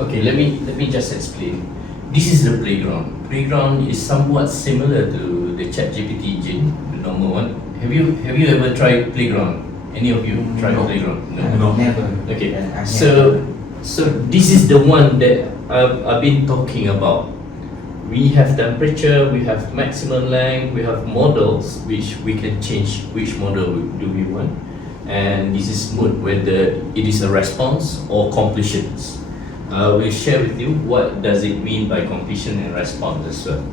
Okay, let me just explain. This is the Playground. Playground is somewhat similar to the ChatGPT engine, the normal one. Have you ever tried Playground? Any of you tried No. Playground? No. Never. Okay, I so this is the one that I've been talking about. We have temperature, we have maximum length, we have models which we can change which model do we want, and this is mode whether it is a response or completions. We'll share with you what does it mean by completion and response as well.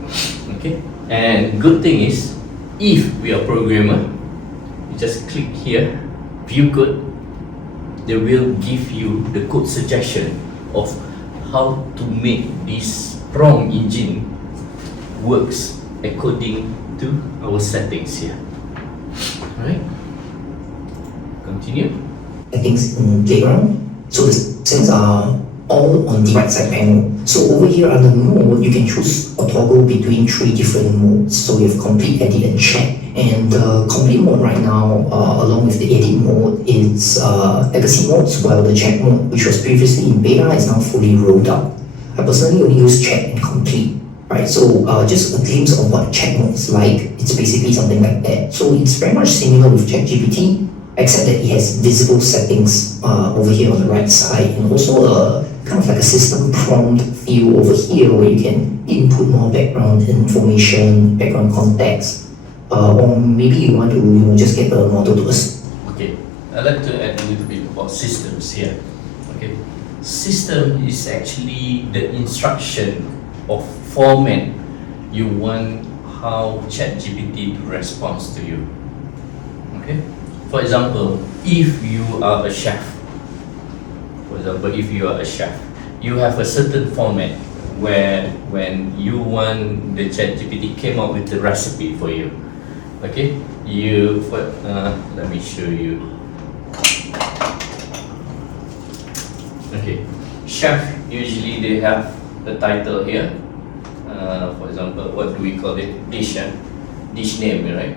Okay, and good thing is, if we are programmer, you just click here, view code. They will give you the code suggestion of how to make this prompt engine works according to our settings here. Alright, continue. Settings in Playground. So the settings are all on the right side panel. So over here under mode, you can choose or toggle between 3 different modes. So you have complete, edit, and check. And the complete mode right now, along with the edit mode, is legacy modes, while the check mode, which was previously in beta, is now fully rolled out. I personally only use check and complete. Right, so just a glimpse of what check mode is like. It's basically something like that. So it's very much similar with ChatGPT, except that it has visible settings over here on the right side, and also a kind of like a system prompt view over here where you can input more background information, background context, or maybe you want to just get the model to us. Okay, I'd like to add a little bit about systems here. Okay, system is actually the instruction of format you want how ChatGPT to respond to you. Okay, for example, if you are a chef, you have a certain format where when you want the ChatGPT came up with the recipe for you. Okay, let me show you. Okay, chef usually they have the title here. For example, what do we call it? Dish name, right?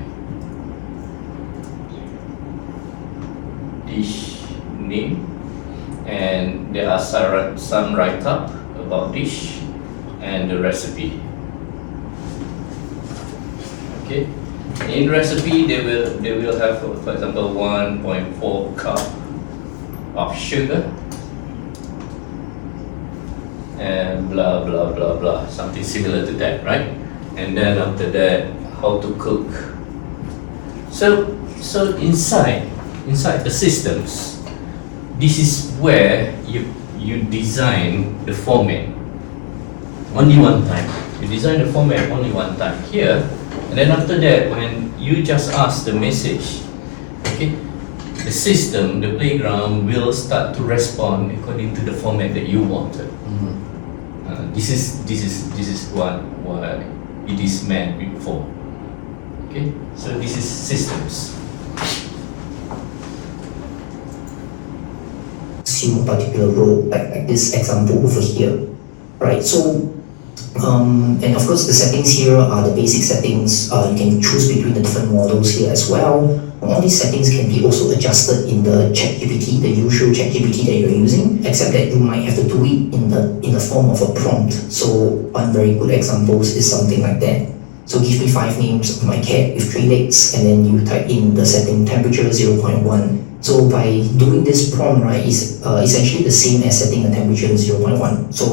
Dish name, and there are some write-up about dish and the recipe. Okay, in recipe they will have, for example, 1.4 cup of sugar and blah blah blah blah, something similar to that, right? And then after that, how to cook. So inside the systems, this is where you design the format only one time. You design the format only one time here, and then after that, when you just ask the message, okay, the system, the playground will start to respond according to the format that you wanted. This is what it is meant for. Okay, so this is systems. Assume a particular role, like this example over here, right? So, and of course the settings here are the basic settings. You can choose between the different models here as well. All these settings can be also adjusted in the ChatGPT, the usual ChatGPT that you're using, except that you might have to do it in the form of a prompt. So one very good example is something like that. So give me 5 names of my cat with 3 legs, and then you type in the setting temperature 0.1. So by doing this prompt, right, is essentially the same as setting a temperature 0.1. So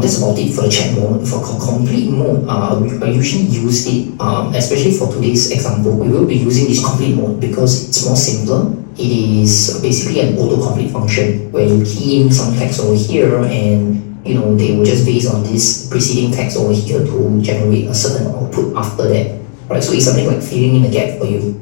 that's about it for the chat mode. For complete mode, I usually use it, especially for today's example, we will be using this complete mode because it's more simpler. It is basically an autocomplete function where you key in some text over here, and they will just base on this preceding text over here to generate a certain output after that. Right, so it's something like filling in a gap for you.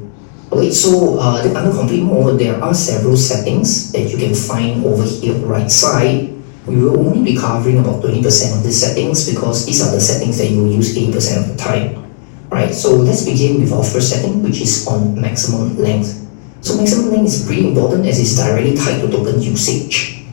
Okay, so under complete mode, there are several settings that you can find over here on the right side. We will only be covering about 20% of these settings because these are the settings that you will use 80% of the time. Right, so let's begin with our first setting, which is on maximum length. So maximum length is pretty important as it's directly tied to token usage.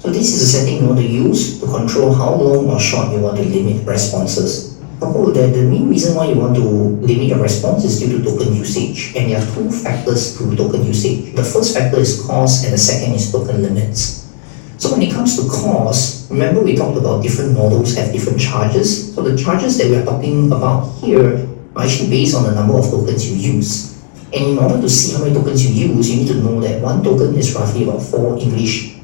So this is a setting you want to use to control how long or short you want to limit responses. The main reason why you want to limit your response is due to token usage, and there are 2 factors to token usage. The first factor is cost, and the second is token limits. So when it comes to cost, remember we talked about different models have different charges. So the charges that we are talking about here are actually based on the number of tokens you use. And in order to see how many tokens you use, you need to know that 1 token is roughly about 4 English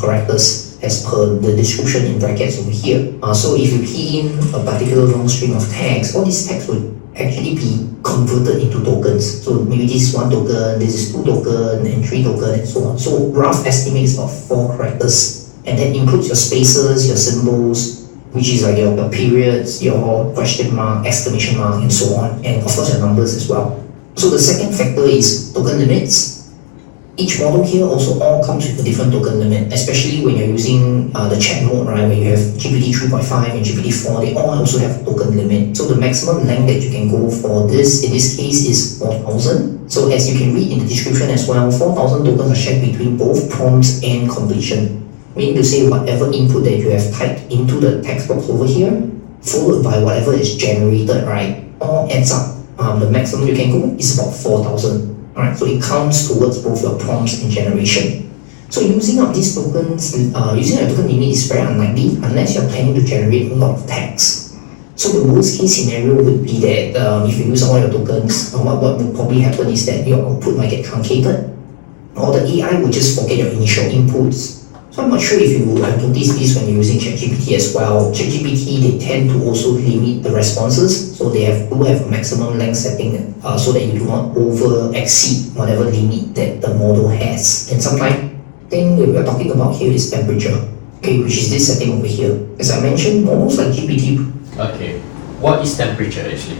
characters as per the description in brackets over here. So if you key in a particular long string of text, all these text would actually be converted into tokens. So maybe this is 1 token, this is 2 token, and 3 token, and so on. So rough estimate is about 4 characters. And that includes your spaces, your symbols, which is like your periods, your question mark, exclamation mark, and so on. And of course your numbers as well. So the second factor is token limits. Each model here also all comes with a different token limit, especially when you're using the chat mode, right, where you have GPT 3.5 and GPT 4, they all also have a token limit. So the maximum length that you can go for this, in this case, is 4,000. So as you can read in the description as well, 4,000 tokens are shared between both prompts and completion. Meaning to say whatever input that you have typed into the text box over here, followed by whatever is generated, right, all adds up. The maximum you can go is about 4,000. Alright, so it counts towards both your prompts and generation. So using up these tokens, using a token limit is very unlikely unless you're planning to generate a lot of text. So the worst case scenario would be that if you use all your tokens, what would probably happen is that your output might get truncated, or the AI will just forget your initial inputs. So I'm not sure if you have noticed this when you're using ChatGPT as well. ChatGPT, they tend to also limit the responses, so they do have a maximum length setting so that you do not exceed whatever limit that the model has. And sometimes, thing that we're talking about here is temperature, okay, which is this setting over here. As I mentioned, models like GPT. Okay, what is temperature actually?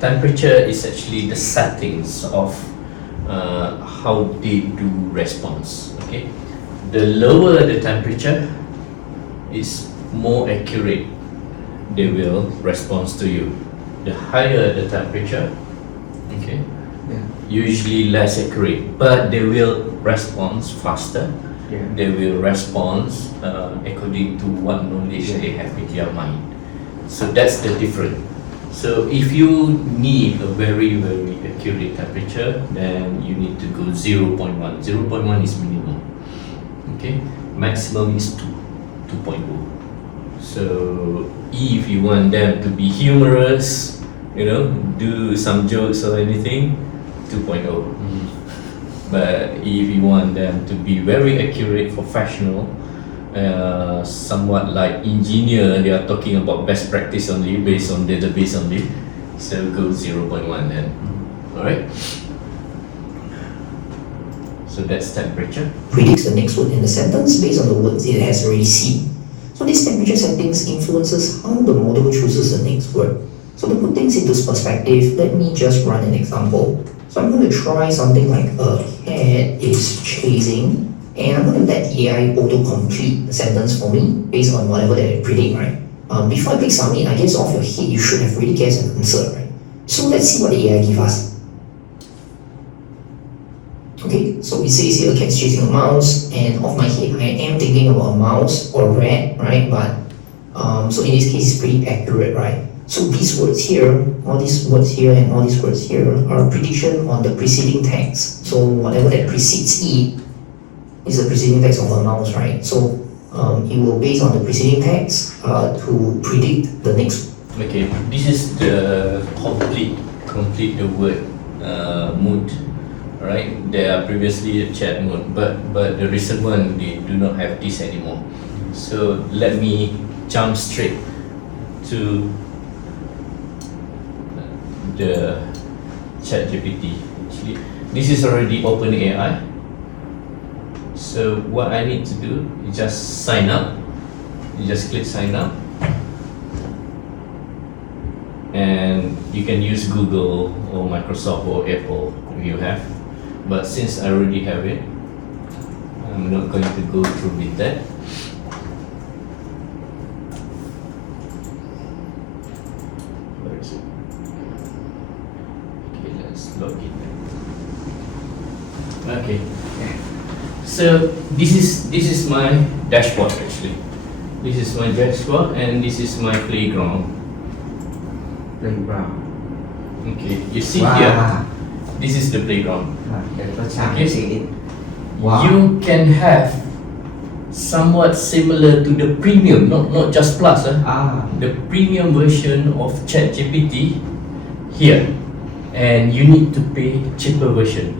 Temperature is actually the settings of how they do response. Okay, the lower the temperature is more accurate they will respond to you. The higher the temperature, okay, usually less accurate, but they will respond faster. They will respond according to what knowledge they have in their mind. So that's the difference. So if you need a very, very accurate temperature, then you need to go 0.1. 0.1 is minimum. Okay, maximum is 2.0. So if you want them to be humorous, do some jokes or anything, 2.0. But if you want them to be very accurate, professional, somewhat like engineer, they are talking about best practice only, based on database only, so go 0.1 then. Alright? So that's temperature. Predicts the next word in the sentence based on the words it has already seen. So this temperature settings influences how the model chooses the next word. So to put things into perspective, let me just run an example. So I'm going to try something like a cat is chasing, and I'm going to let the AI auto-complete the sentence for me based on whatever that it predict, right? Before I click submit, I guess off your head you should have already guessed an answer, right? So let's see what the AI give us. Okay, so it says here a cat is chasing a mouse, and off my head I am thinking about a mouse or a rat, right? But so in this case it's pretty accurate, right? So these words here, all these words here and all these words here are a prediction on the preceding text. So whatever that precedes it is the preceding text of a mouse, right? So it will base on the preceding text to predict the next. Okay, this is the complete the word mode. Right, there are previously a chat mode, but the recent one they do not have this anymore. So let me jump straight to the ChatGPT. Actually, this is already OpenAI. So what I need to do is just sign up. You just click sign up, and you can use Google or Microsoft or Apple if you have. But since I already have it, I'm not going to go through with that. Where is it? Okay, let's log in. Okay. So this is my dashboard actually. This is my dashboard and this is my playground. Okay, you see here. This is the playground. Okay. Wow. You can have somewhat similar to the premium, not just plus. The premium version of ChatGPT here, and you need to pay cheaper version.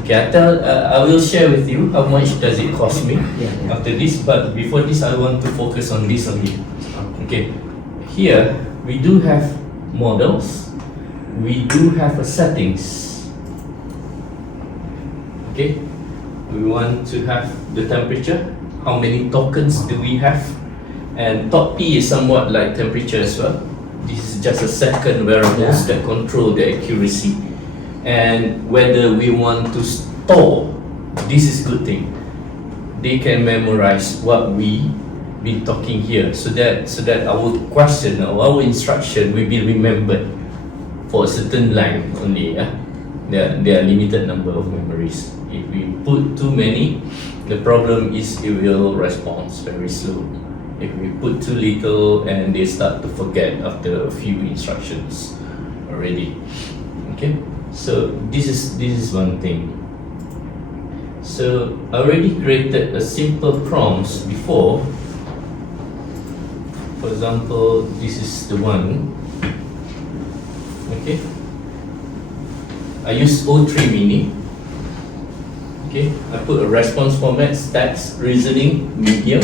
Okay, I will share with you how much does it cost me after this. But before this, I want to focus on this only. Okay, here we do have models. We do have a settings. Okay, we want to have the temperature. How many tokens do we have? And top P is somewhat like temperature as well. This is just a second variables that control the accuracy. And whether we want to store, this is good thing. They can memorize what we been talking here, so that our question or our instruction will be remembered for a certain line only. There are limited number of memories. If we put too many, the problem is it will respond very slow. If we put too little, and they start to forget after a few instructions already. Okay, so this is one thing. So I already created a simple prompts before. For example, this is the one. Okay, I use O3 Mini. Okay, I put a response format, stats, reasoning, medium,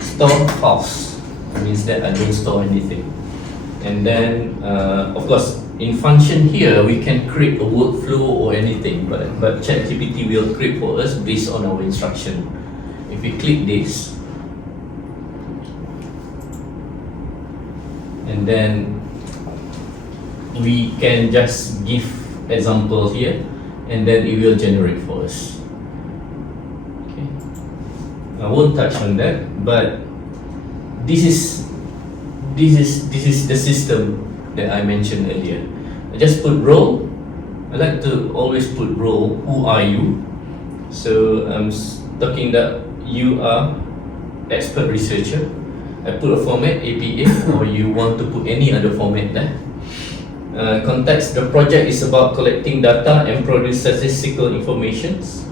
store false. Means that I don't store anything. And then, of course, in function here, we can create a workflow or anything, but ChatGPT will create for us based on our instruction. If we click this, and then we can just give example here, and then it will generate for us. Okay, I won't touch on that, but this is the system that I mentioned earlier. I just put role. I like to always put role. Who are you? So I'm talking that you are expert researcher. I put a format APA, or you want to put any other format there. Context: the project is about collecting data and produce statistical informations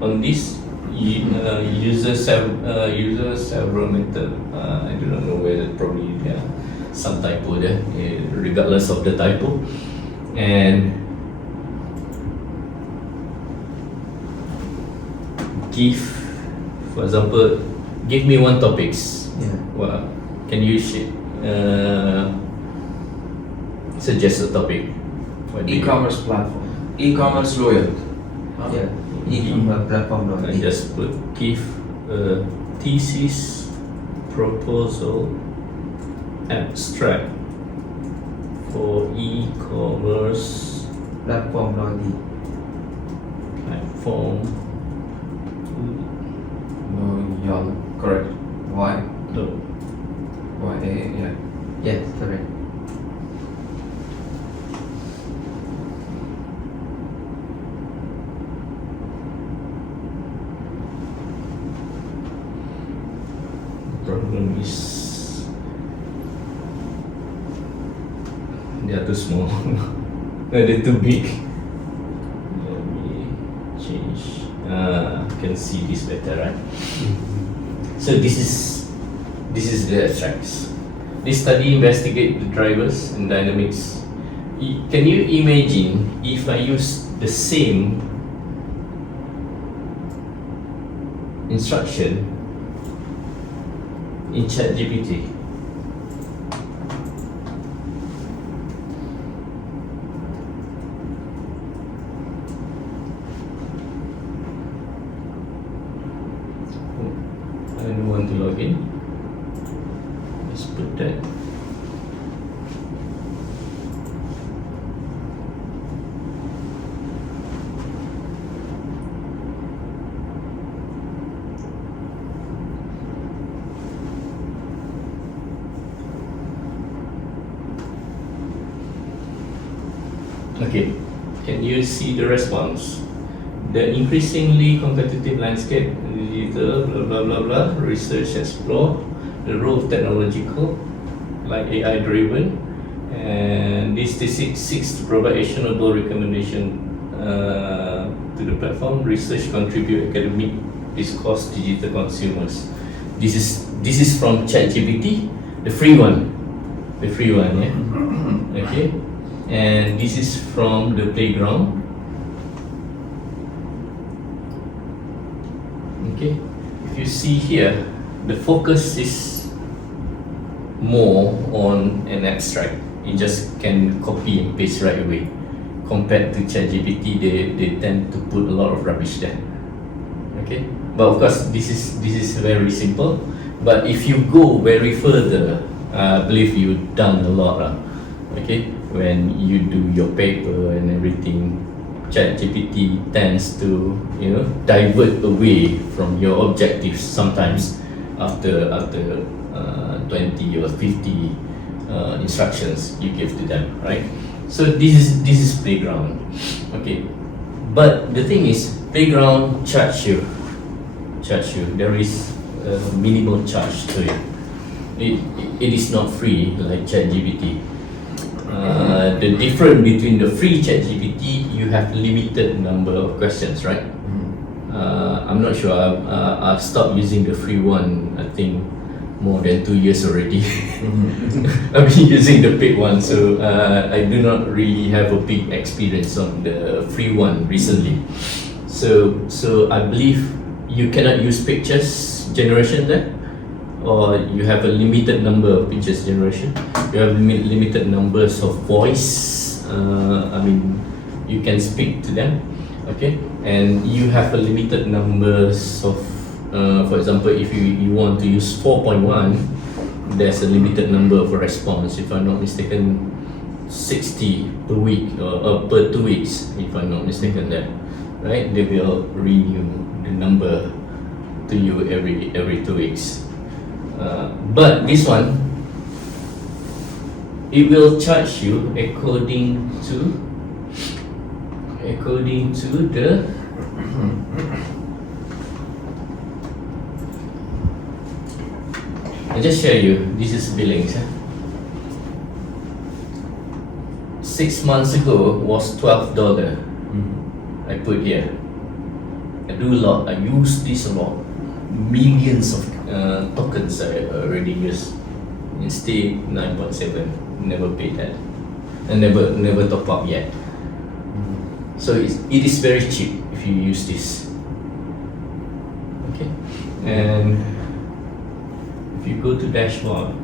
on this. User several method. I do not know whether probably there are some typo there, regardless of the typo. And give, for example, give me one topics. Yeah. Well, can you suggest a topic? What do you- E-commerce platform. E-commerce lawyer. Yeah. E-commerce platform. I just put give a thesis proposal abstract for e-commerce Platform logic. platform. No, y'all correct. Why? No. Why? Yeah. Yes, correct. Problem is they are too small. They're too big. Let me change. Can see this better, right? So this is the abstracts. This study investigate the drivers and dynamics. Can you imagine if I use the same instruction in ChatGPT? I don't want to log in. Let's put that. Okay, can you see the response? The increasingly competitive landscape, digital, blah blah blah blah, research explore, the role of technological, like AI driven, and this seeks to provide actionable recommendation to the platform. Research contribute academic discourse digital consumers. This is from ChatGPT, the free one, yeah. Okay. And this is from the Playground. Okay, if you see here, the focus is more on an abstract. You just can copy and paste right away. Compared to ChatGPT, they tend to put a lot of rubbish there. Okay, but of course this is very simple. But if you go very further, I believe you've done a lot. Okay, when you do your paper and everything, ChatGPT tends to divert away from your objectives sometimes after 20 or 50 instructions you give to them, right? So this is Playground. Okay, but the thing is, Playground charge you. There is a minimal charge to it. It is not free like ChatGPT. The difference between the free ChatGPT, you have limited number of questions, right? I'm not sure. I've stopped using the free one, I think, more than 2 years already. I've been using the paid one, so I do not really have a big experience on the free one recently. So I believe you cannot use pictures generation there, or you have a limited number of pictures generation. You have limited numbers of voice. I mean, you can speak to them, okay, and you have a limited numbers of. For example, if you want to use 4.1, there's a limited number of response. If I'm not mistaken, 60 per week or per 2 weeks. If I'm not mistaken, that right? They will renew the number to you every 2 weeks. But this one, it will charge you according to the I just share you. This is billings. 6 months ago was $12. I put here. I do a lot. I use this a lot. Millions of tokens I already use. Instead 9.7. Never paid that. And never top up yet. So it is very cheap if you use this. Okay. And if you go to dashboard,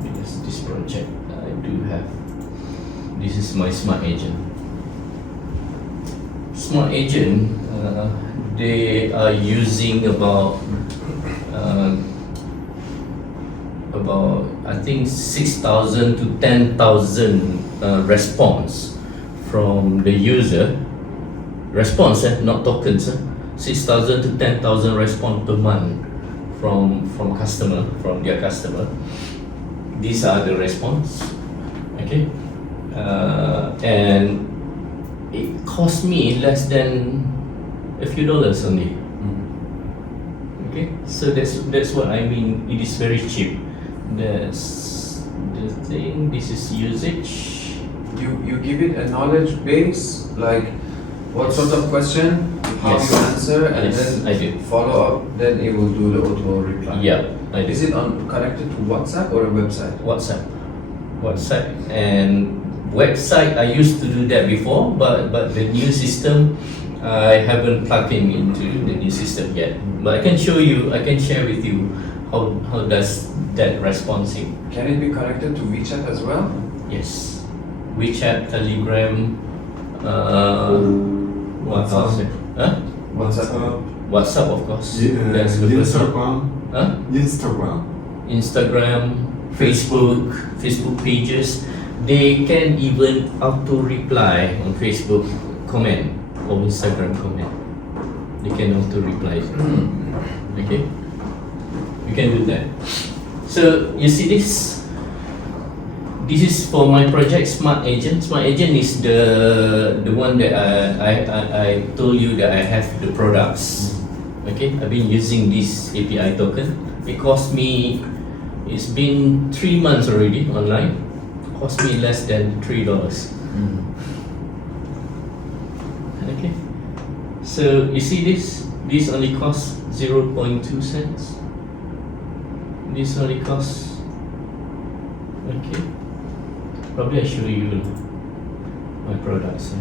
because this project I do have. This is my smart agent. Smart agent, they are using about I think 6,000 to 10,000 response from the user. Response, not tokens. 6,000 to 10,000 response per month from their customer. These are the response. Okay, and it cost me less than a few dollars only. Okay, so that's what I mean. It is very cheap. That's the thing. This is usage. You give it a knowledge base, like what sort of question, how Yes. you answer, and Yes, I do. then follow up. Then it will do the auto reply. Yeah, I do. Is it connected to WhatsApp or a website? WhatsApp and website. I used to do that before, but the new system I haven't plugged into the new system yet. But I can show you. I can share with you how does that responding. Can it be connected to WeChat as well? Yes, WeChat, Telegram, what else? Huh? WhatsApp, of course. That's the first one. Huh? Instagram, Facebook pages. They can even auto reply on Facebook comment or Instagram comment. They can auto reply. Okay, you can do that. So you see this. This is for my project Smart Agent. Smart Agent is the one that I told you that I have the products. Okay, I've been using this API token. It cost me. It's been 3 months already online. It cost me less than $3. Okay, so you see this. This only costs 0.2 cents. This only costs. Okay. Probably I show you my products.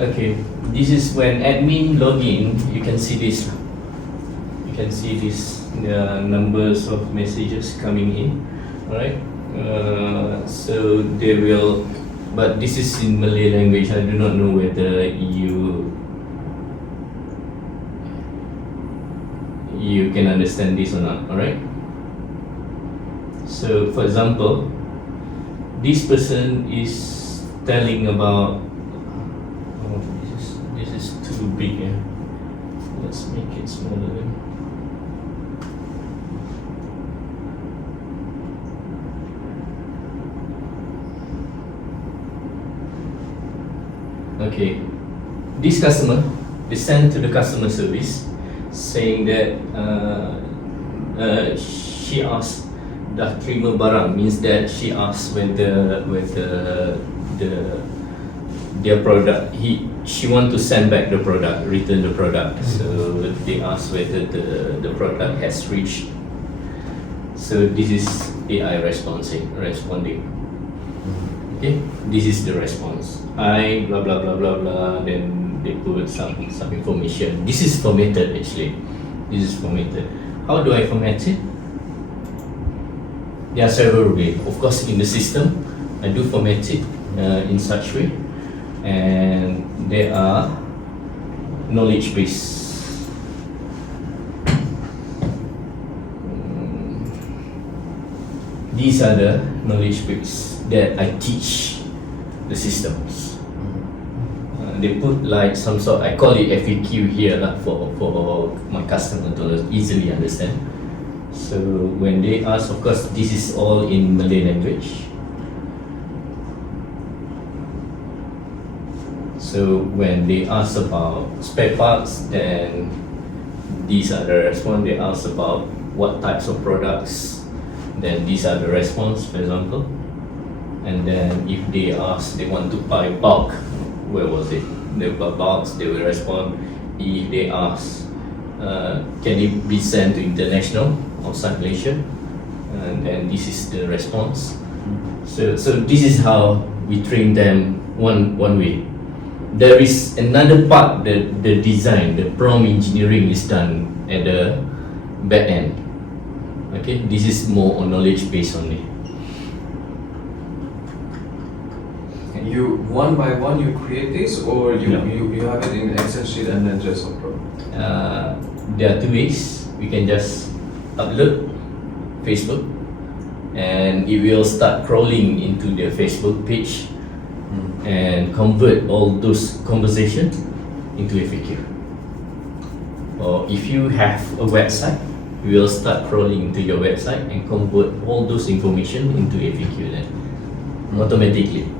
Okay, this is when admin login. You can see this. You can see this numbers of messages coming in. Alright. So they will, but this is in Malay language. I do not know whether you can understand this or not. Alright. So for example, this person is telling about. This is too big. Let's make it smaller. Okay, this customer, they send to the customer service saying that she asked dah terima barang, means that she asked whether their product, she want to send back the product, return the product. So they ask whether the product has reached. So this is AI responding. Okay, this is the response. I blah blah blah blah blah. Then they put some information. This is formatted actually. This is formatted. How do I format it? There are several ways. Of course, in the system, I do format it in such way, and there are knowledge base. These are the knowledge base that I teach the systems. They put like some sort, I call it FAQ here for my customer to easily understand. So when they ask, of course, this is all in Malay language. So when they ask about spare parts, then these are the response. They ask about what types of products, then these are the response, for example. And then if they ask, they want to buy bulk, where was it? They buy bulks, they will respond. If they ask, can it be sent to international outside Malaysia? And then this is the response. So this is how we train them one way. There is another part, the design, the prompt engineering is done at the back end. Okay, this is more on knowledge base only. You one by one you create this, or you No. you have it in Excel sheet and then just upload? There are two ways. We can just upload Facebook, and it will start crawling into the Facebook page and convert all those conversation into FAQ. Or if you have a website, we will start crawling into your website and convert all those information into FAQ then automatically.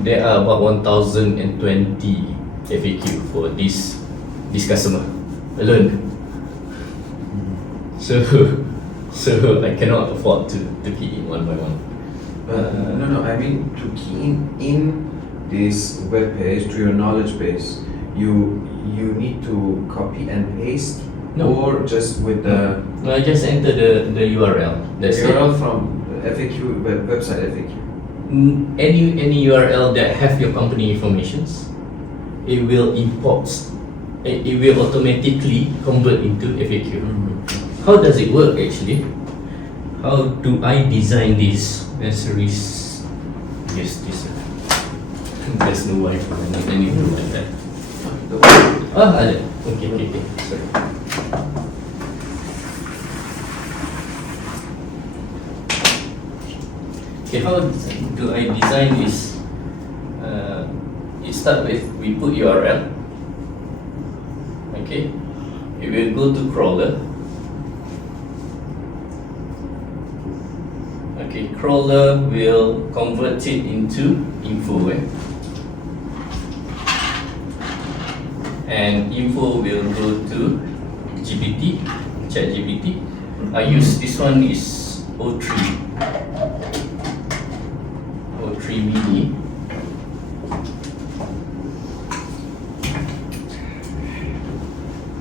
There are about 1,020 FAQ for this customer alone. So I cannot afford to key in one by one. No, I mean to key in this web page to your knowledge base, you need to copy and paste, No. or just with the No, I just enter the URL. That's URL it. from FAQ website FAQ. Any URL that have your company informations, it will import. It will automatically convert into FAQ. How does it work actually? How do I design this? Yes, this. There's no Wi-Fi. I need to do that. Ada. Okay. Sorry. Okay, how do I design this? It start with, we put URL. Okay, it will go to crawler. Okay, crawler will convert it into info, and info will go to ChatGPT. I use this one is O3 mini.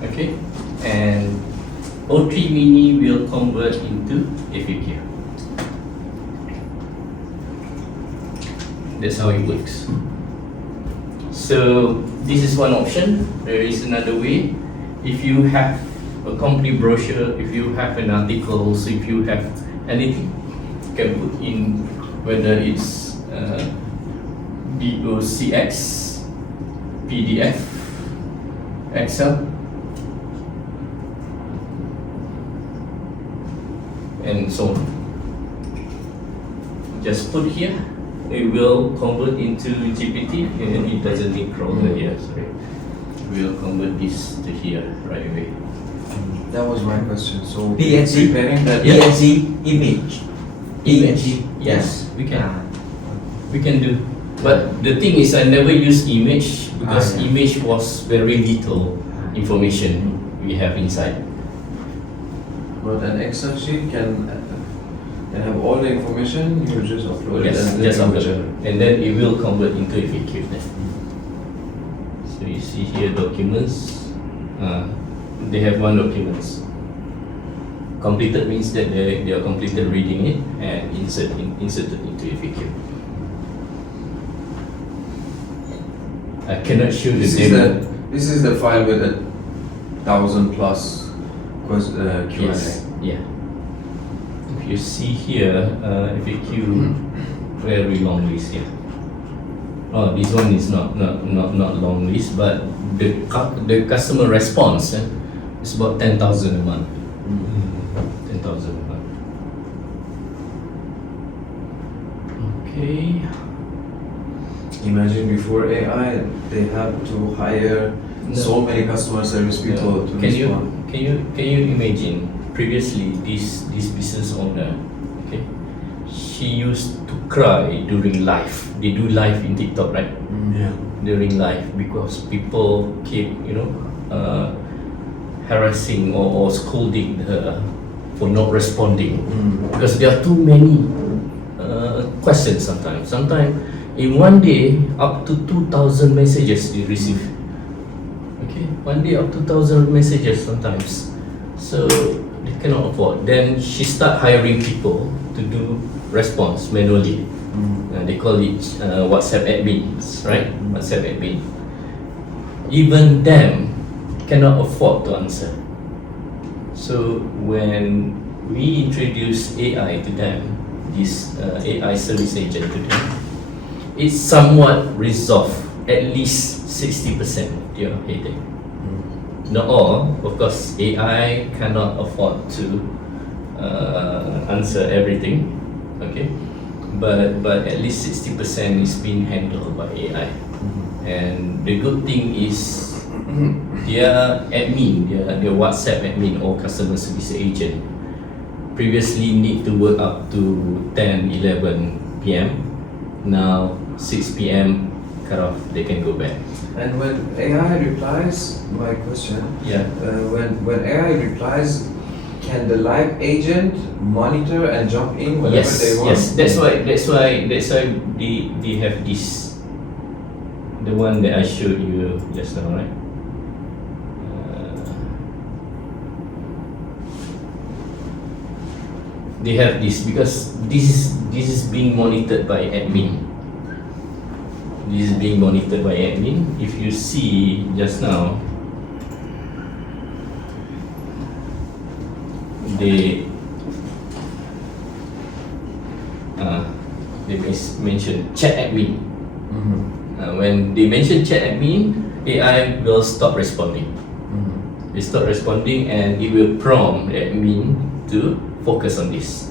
Okay, and O3 mini will convert into FAQ. That's how it works. So this is one option. There is another way. If you have a complete brochure, if you have an article, so if you have anything, you can put in whether it's DOCX, PDF, Excel, and so on. Just put here, it will convert into GPT, and it doesn't need crawler here, sorry. We'll convert this to here right away. That was my question. So PNG, preparing that. PNG image. Image, yes, we can do. But the thing is, I never use image because yeah. image was very little information we have inside. But an Excel sheet can have all the information. You just upload it Yes, and then just you upload, generate. and then it will convert into a FAQ. So you see here documents. They have one documents. Completed means that they are completed reading it and inserted into a FAQ. I cannot show the demo. This is the file with 1,000 plus Q&A. Yes, yeah. If you see here, FAQ, very long list here. Oh, this one is not long list, but the customer response is about 10,000 a month. 10,000 a month. Okay. Imagine before AI, they have to hire so many customer service people to respond. Can you imagine previously this business owner, okay, she used to cry during live. They do live in TikTok, right? Yeah. During live because people keep harassing or scolding her for not responding because there are too many questions sometimes. In one day, up to 2,000 messages they receive. Okay, one day up to 2,000 messages sometimes. So they cannot afford. Then she start hiring people to do response manually. They call it WhatsApp admins, right? WhatsApp admin. Even them cannot afford to answer. So when we introduce AI to them, this AI service agent to them, it somewhat resolve at least 60% of their headache. Not all, of course. AI cannot afford to answer everything, okay? But at least 60% is being handled by AI. And the good thing is their admin, their WhatsApp admin or customer service agent previously need to work up to 10, 11 p.m. Now 6 p.m. cut off, they can go back. And when AI replies, my question, Yeah. when AI replies, can the live agent monitor and jump in whenever they want? Yes. That's why they have this, the one that I showed you just now, right? They have this because this is being monitored by admin. This is being monitored by admin. If you see just now, they mention chat admin. When they mention chat admin, AI will stop responding. They stop responding, and it will prompt the admin to focus on this.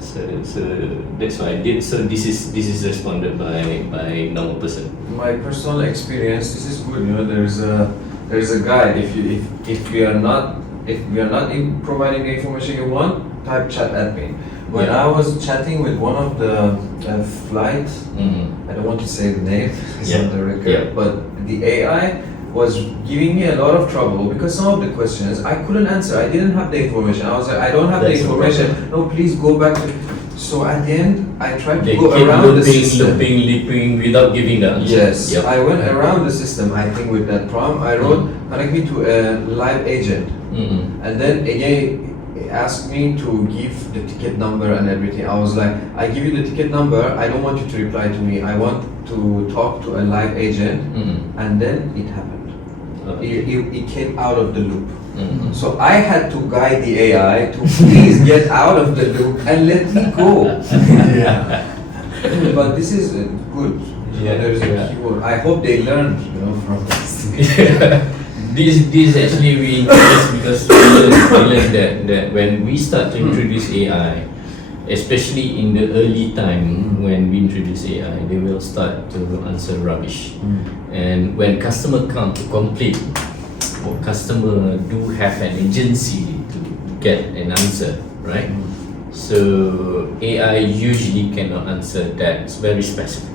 So that's why I did. So this is responded by normal person. My personal experience, this is good. You know, there's a guide. If we are not providing the information you want, type chat admin. When I was chatting with one of the flight, I don't want to say the name, it's on the record, but the AI was giving me a lot of trouble because some of the questions I couldn't answer. I didn't have the information. I was like, I don't have the information. No, please go back to. So at the end, I tried to go around the system. Looping without giving the answer. Yes, I went around the system. I think with that prompt, I wrote, connect me to a live agent, and then again it asked me to give the ticket number and everything. I was like, I give you the ticket number. I don't want you to reply to me. I want to talk to a live agent, and then it happened. It came out of the loop. So I had to guide the AI to please get out of the loop and let me go. But this is good. There is a keyword. I hope they learned, from this. This actually we introduced because we learned that when we start to introduce AI, especially in the early time when we introduce AI, they will start to answer rubbish. And when customer come to complete, or customer do have an agency to get an answer, right? So AI usually cannot answer that. It's very specific.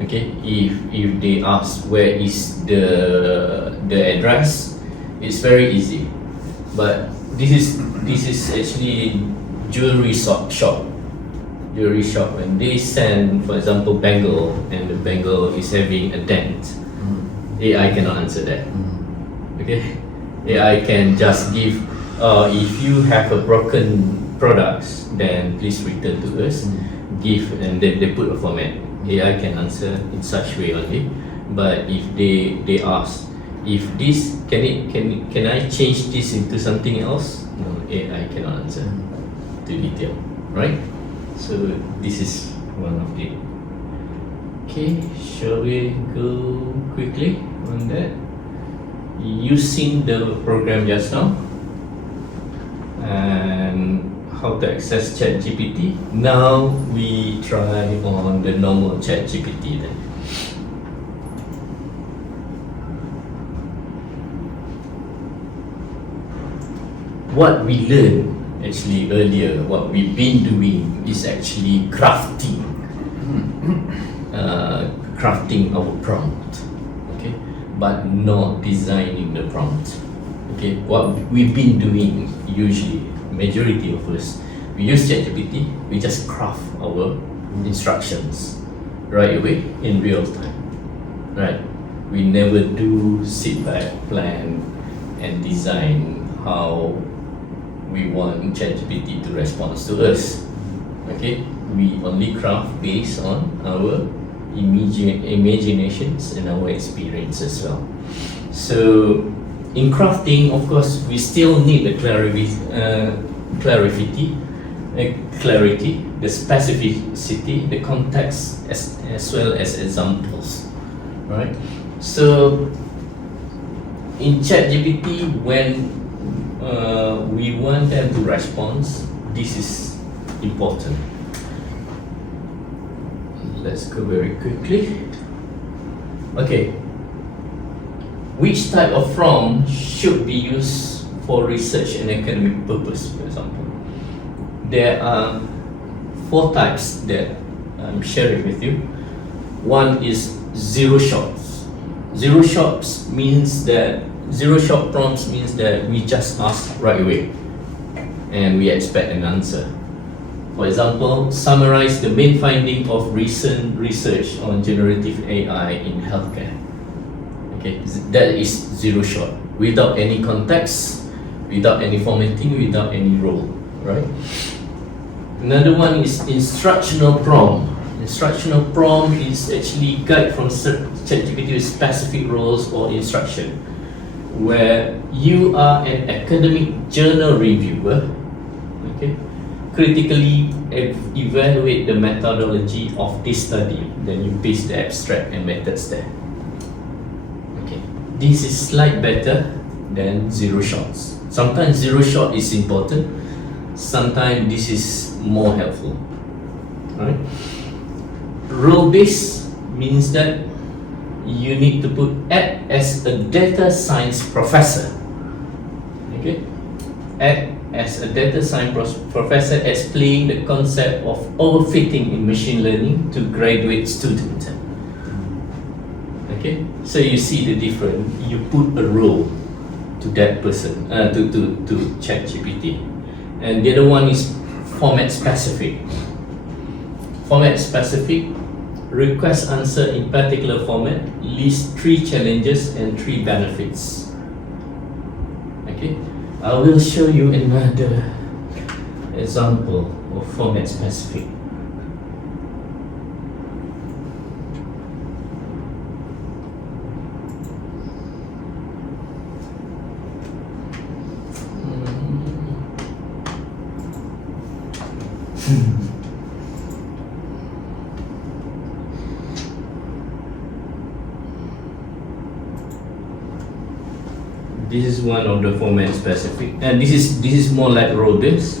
Okay, if they ask where is the address, it's very easy. But this is actually jewelry shop. When they send, for example, bangle, and the bangle is having a dent, AI cannot answer that. Okay, AI can just give, if you have a broken products, then please return to us. Give, and then they put a format. AI can answer in such way only. But if they ask, if this can I change this into something else? No, AI cannot answer to detail, right? So this is one of the. Okay, shall we go quickly on that? Using the program just now and how to access ChatGPT. Now we try on the normal ChatGPT then. What we learned actually earlier, what we've been doing is actually crafting our prompt, okay, but not designing the prompt. Okay, what we've been doing usually, majority of us, we use ChatGPT, we just craft our instructions right away in real time, right? We never do sit back, plan, and design how we want ChatGPT to respond to us. Okay, we only craft based on our imaginations and our experience as well. So in crafting, of course, we still need the clarity, the specificity, the context, as well as examples, right? So in ChatGPT, when we want them to respond, this is important. Let's go very quickly. Okay, which type of prompt should be used for research and academic purpose, for example? There are 4 types that I'm sharing with you. One is zero shots. Zero shot prompts means that we just ask right away and we expect an answer. For example, summarize the main finding of recent research on generative AI in healthcare. Okay, that is zero shot, without any context, without any formatting, without any role, right? Another one is instructional prompt. Instructional prompt is actually guide from ChatGPT with specific roles or instruction, where you are an academic journal reviewer, okay, critically evaluate the methodology of this study, then you paste the abstract and methods there. Okay, this is slightly better than zero shots. Sometimes zero shot is important, sometimes this is more helpful, right? Role based means that you need to put act as a data science professor. Okay, act as a data science professor explaining the concept of overfitting in machine learning to graduate students. Okay, so you see the difference. You put a role to that person, to ChatGPT, and the other one is format specific. Format specific. Request answer in particular format, list 3 challenges and 3 benefits. Okay, I will show you another example of format specific. This is one of the format specific, and this is more like role based.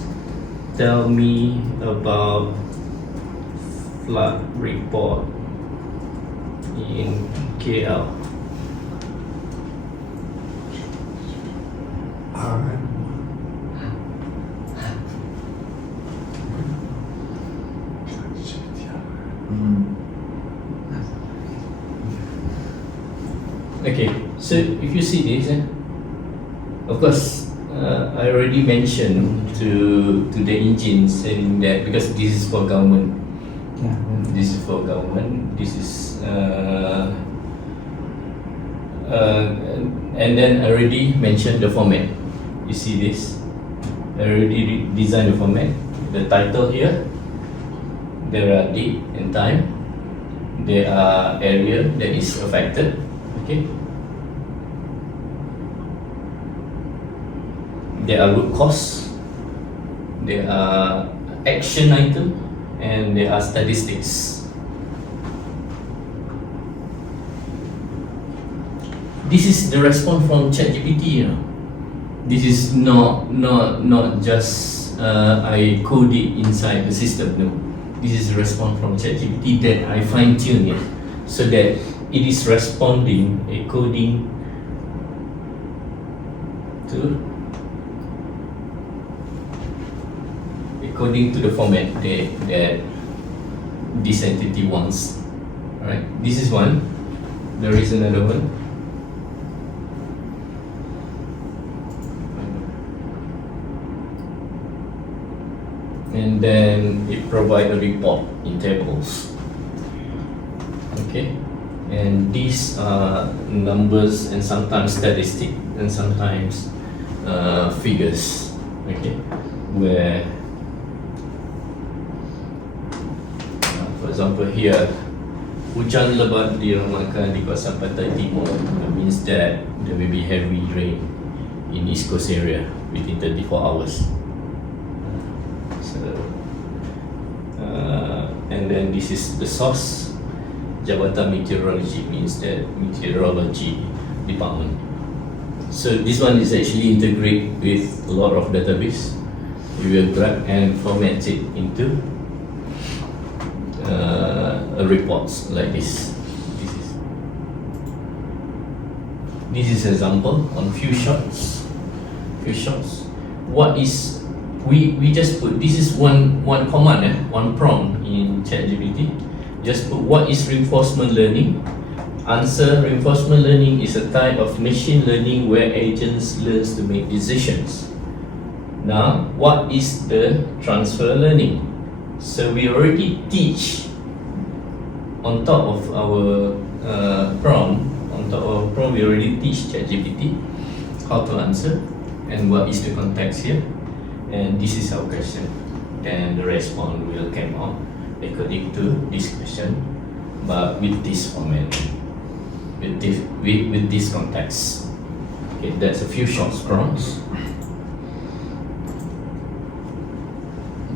Tell me about flood report in KL. Okay, so if you see this, of course, I already mentioned to the engine saying that because this is for government, Yeah. this is for government, this is and then I already mentioned the format. You see this? I already designed the format. The title here. There are date and time. There are area that is affected. Okay. There are root cause. There are action item, and there are statistics. This is the response from ChatGPT. This is not just I code it inside the system. No, this is a response from ChatGPT that I fine tune it so that it is responding according to the format that this entity wants. Alright, this is one. There is another one. And then it provides a report in tables. Okay, and these are numbers and sometimes statistics and sometimes figures. Okay, where for example here, hujan lebat diramalkan di kawasan pantai timur. That means that there will be heavy rain in East Coast area within 34 hours. So, and then this is the source. Jabatan Meteorology means that meteorology department. So this one is actually integrated with a lot of database. We will grab and format it into reports like this. This is example on few shots. What is we just put this is one command, one prompt in ChatGPT. Just put what is reinforcement learning. Answer: reinforcement learning is a type of machine learning where agents learn to make decisions. Now, what is the transfer learning? So we already teach on top of our prompt. On top of prompt, we already teach ChatGPT how to answer and what is the context here. And this is our question. Then the response will come out according to this question, but with this format, with this context. Okay, that's a few short prompts.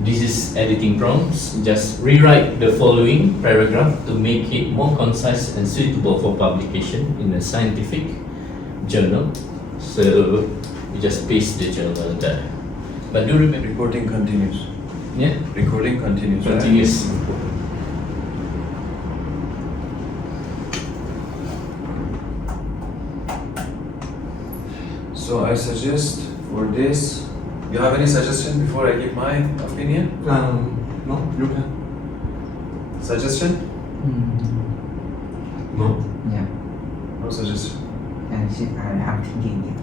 This is editing prompts. Just rewrite the following paragraph to make it more concise and suitable for publication in a scientific journal. So we just paste the journal there. But do remember, Recording continues. yeah, Recording continues. right? continuous. So I suggest for this, you have any suggestion before I give my opinion? No, you can. Suggestion? No. Yeah. No suggestion. And I'm thinking.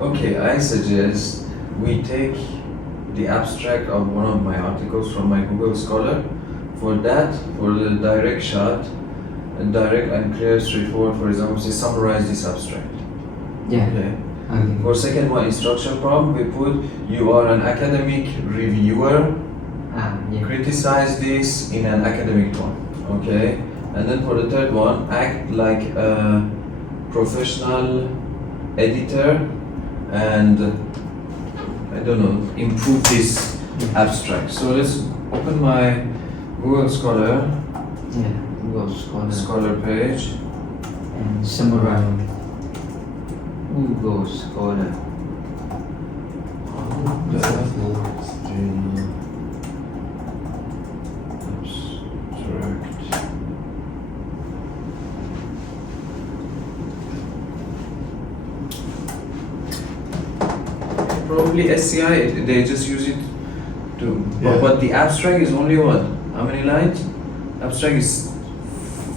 Okay, I suggest we take the abstract of one of my articles from my Google Scholar. For that, for the direct shot, and direct and clear, straightforward, for example, say summarize this abstract. Yeah. Okay. Okay. For second one, instruction prompt, we put you are an academic reviewer. Yeah. Criticize this in an academic tone. Okay. And then for the third one, act like a professional editor and I don't know, improve this abstract. So let's open my Google Scholar Yeah. Google Scholar. Scholar page. And summarize. Google Scholar. Abstract. Probably SCI, they just use it to. Yeah. But the abstract is only what? How many lines? Abstract is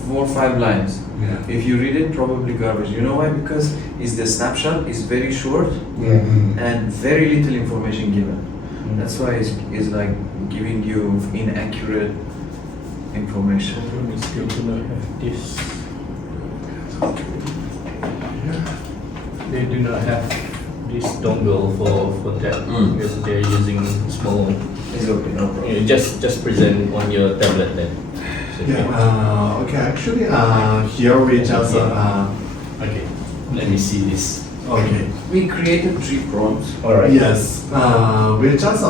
4 or 5 lines. Yeah. If you read it, probably garbage. You know why? Because it's the snapshot is very short Mhm. and very little information given. That's why it's like giving you inaccurate information. Problem is they do not have this. They do not have this dongle for that because they're using small. It's okay, no problem. Just present on your tablet then. So, Yeah. Okay. Actually, here we just okay. Let me see this. okay. We created 3 prompts. All right. Yes, we just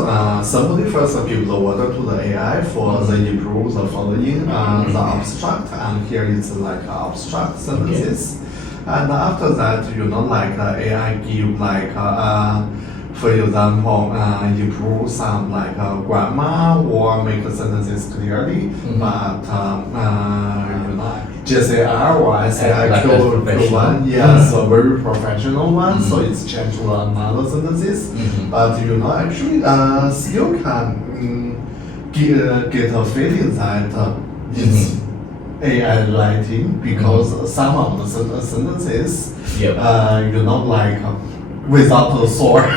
simply first give the order to the AI for the improve the following the abstract, and here it's like abstract sentences, and after that like AI give like for example improve some like grammar or make the sentences clearly, but JCR or SAI Like a professional. Q1, yes, a very professional one, so it's changed to another sentences. But actually, still can get a feeling that it's AI writing because some of the sentences, Yep. like without the source.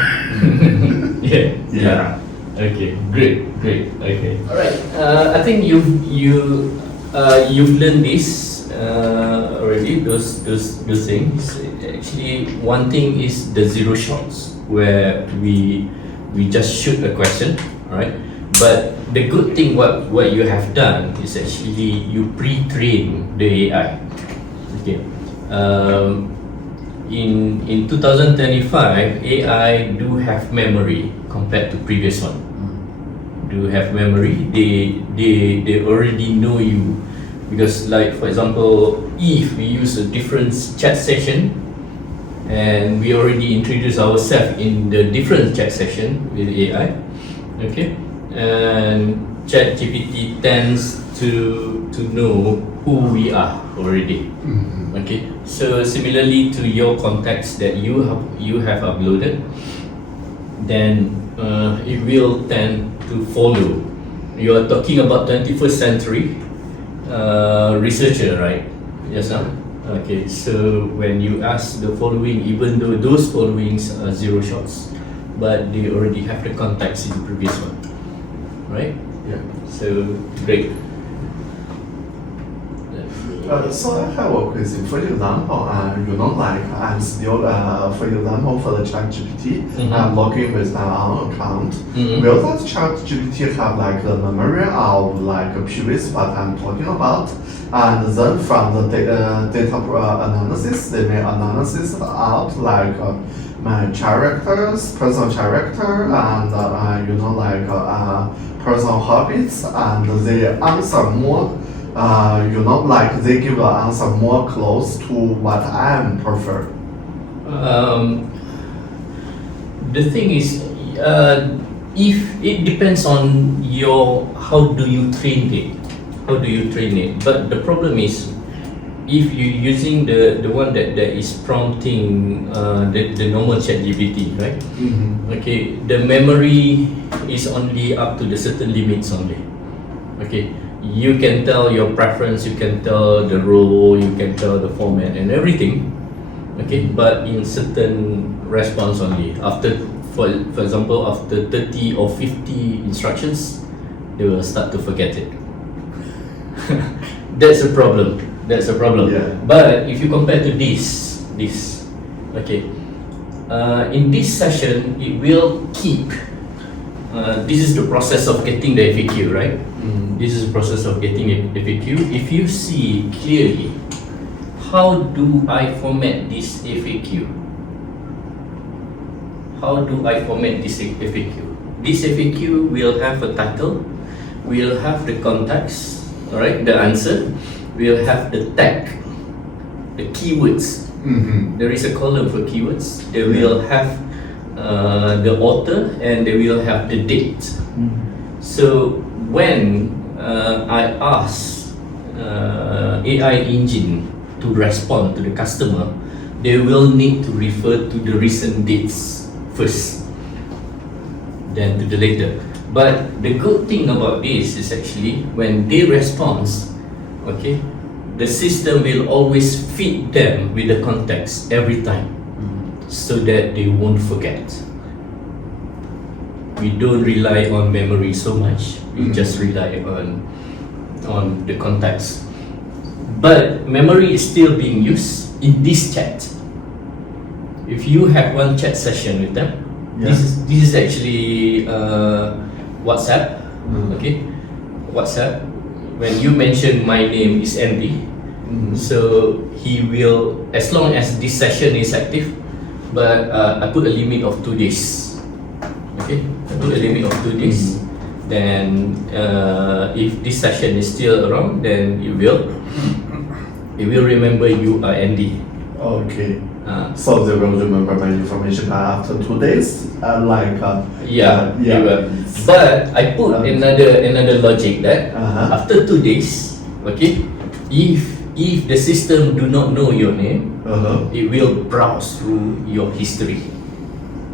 Yeah. Yeah. Okay. Great. Okay. All right. I think you've learned this already. Those things. Actually, one thing is the zero shots where we just shoot a question, right? But the good thing what you have done is actually you pre-train the AI. Okay. In 2025, AI do have memory compared to previous one. Do have memory. They already know you, because like for example, if we use a different chat session, and we already introduce ourselves in the different chat session with AI, okay, and ChatGPT tends to know who we are already. Okay, so similarly to your context that you have uploaded, then it will tend to follow. You are talking about 21st century researcher, right? Yes, sir. Okay, so when you ask the following, even though those followings are zero shots, but they already have the context in the previous one, right? Yeah. So great. So I have a question. For example, like I'm still, for example, for the ChatGPT, I'm logging with my own account. Will that ChatGPT have like the memory of like a previous what I'm talking about? And then from the data analysis, they may analysis out like my characters, personal character, and like personal habits, and they answer more. Like they give the answer more close to what I am prefer. The thing is, if it depends on how do you train it, But the problem is, if you're using the one that is prompting the normal ChatGPT, right? Okay, the memory is only up to the certain limits only. Okay, you can tell your preference, you can tell the role, you can tell the format and everything. Okay, but in certain response only. After, for example, after 30 or 50 instructions, they will start to forget it. That's a problem. Yeah. But if you compare to this, okay, in this session, it will keep. This is the process of getting the FAQ, right? This is the process of getting a FAQ. If you see clearly, how do I format this FAQ? This FAQ will have a title, will have the context, alright, the answer, will have the tag, the keywords. There is a column for keywords. They will have the author, and they will have the date. So when I ask AI engine to respond to the customer, they will need to refer to the recent dates first, then to the later. But the good thing about this is actually when they respond, okay, the system will always feed them with the context every time, so that they won't forget. We don't rely on memory so much. We just rely on the context. But memory is still being used in this chat. If you have one chat session with them, this is actually WhatsApp. Okay, WhatsApp. When you mention my name is Andy, so he will, as long as this session is active, but I put a limit of 2 days. Okay, I put a limit of 2 days. Then if this session is still around, then it will remember you are Andy. Okay. So they will remember my information after 2 days, Yeah. But I put another logic that after 2 days, okay, if the system do not know your name, it will browse through your history.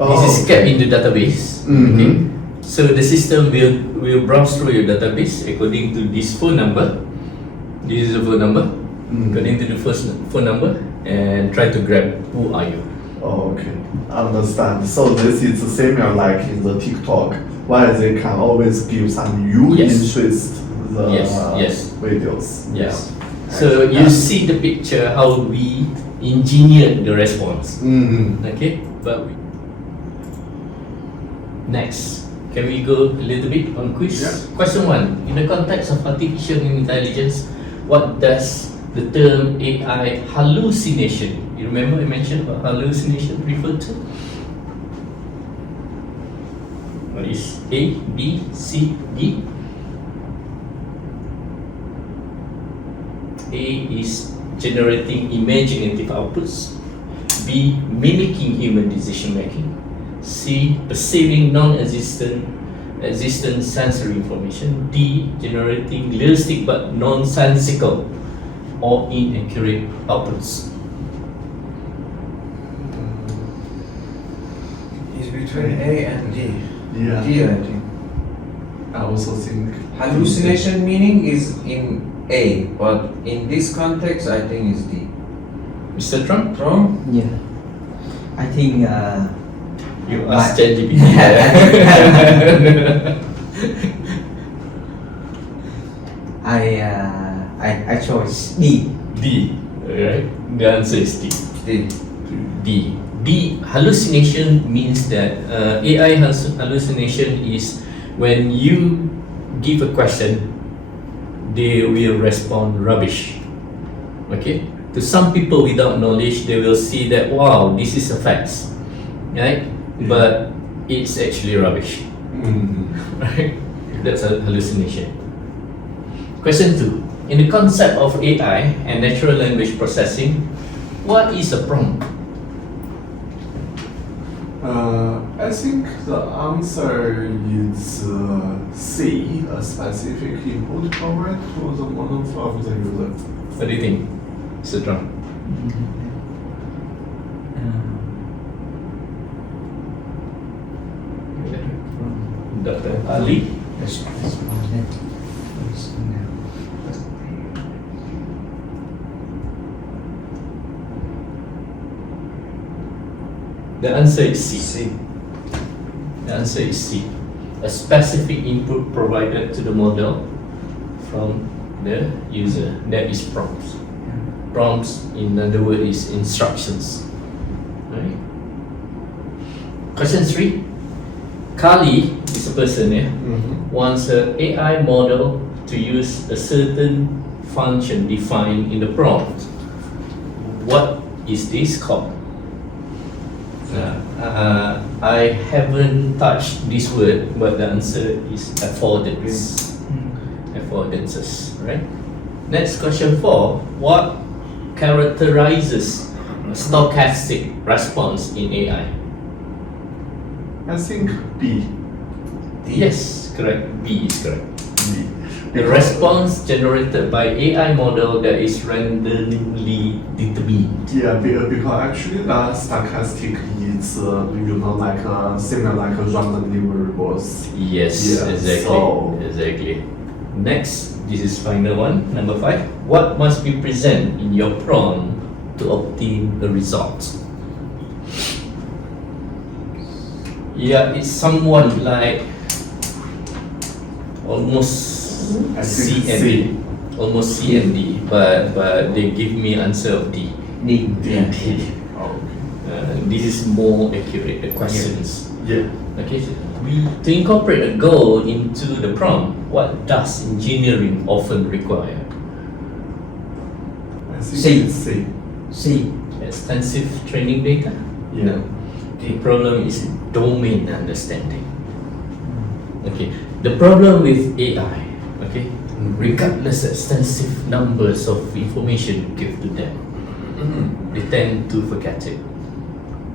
This is kept in the database. Okay, so the system will browse through your database according to this phone number. This is the phone number. According to the first phone number, and try to grab who are you. Okay, understand. So this is similar like in the TikTok, where they can always give some interest videos. Yes. So you see the picture how we engineered the response. Okay, but next, can we go a little bit on quiz? Question 1. In the context of artificial intelligence, what does the term AI hallucination, you remember I mentioned about hallucination referred to? What is A, B, C, D? A is generating imaginative outputs. B, mimicking human decision making. C, perceiving non-existent sensory information. D, generating realistic but nonsensical or inaccurate outputs. It's between A and D. Yeah. D, I think. I also think Hallucination meaning is in A, but in this context, I think it's D. Mr. Trump? Wrong? Yeah. I think You ask ChatGPT. I chose D. D. Alright. The answer is D. D. D. D. Hallucination means that AI hallucination is when you give a question, they will respond rubbish. Okay? To some people without knowledge, they will see that, wow, this is a fact. Right? But it's actually rubbish. Right? That's a hallucination. Question 2. In the concept of AI and natural language processing, what is a prompt? I think the answer is C, a specific input provided to the model from the user. What do you think, Mr. Trump? Dr. Ali? The answer is C. C. The answer is C. A specific input provided to the model from the user. That is prompts. Prompts, in other words, is instructions. Right? Question 3. Kali is a person, wants an AI model to use a certain function defined in the prompt. What is this called? I haven't touched this word, but the answer is affordance. Affordances, right? Next, question 4. What characterizes a stochastic response in AI? I think B. Yes, correct. B is correct. B. The response generated by AI model that is randomly determined. Yeah, because actually stochastic is like similar like randomly variables. Yes, Yeah, exactly. so- Exactly. Next, this is final one, number 5. What must be present in your prompt to obtain a result? Yeah, it's somewhat like almost I think C and D. Almost C and D, but they give me answer of D. D. D. Oh, This is more accurate, the questions. yeah. Okay, so to incorporate a goal into the prompt, what does engineering often require? I think C. it's C. C. Extensive training data? Yeah. The problem is domain understanding. Okay, the problem with AI, okay, regardless extensive numbers of information you give to them, they tend to forget it.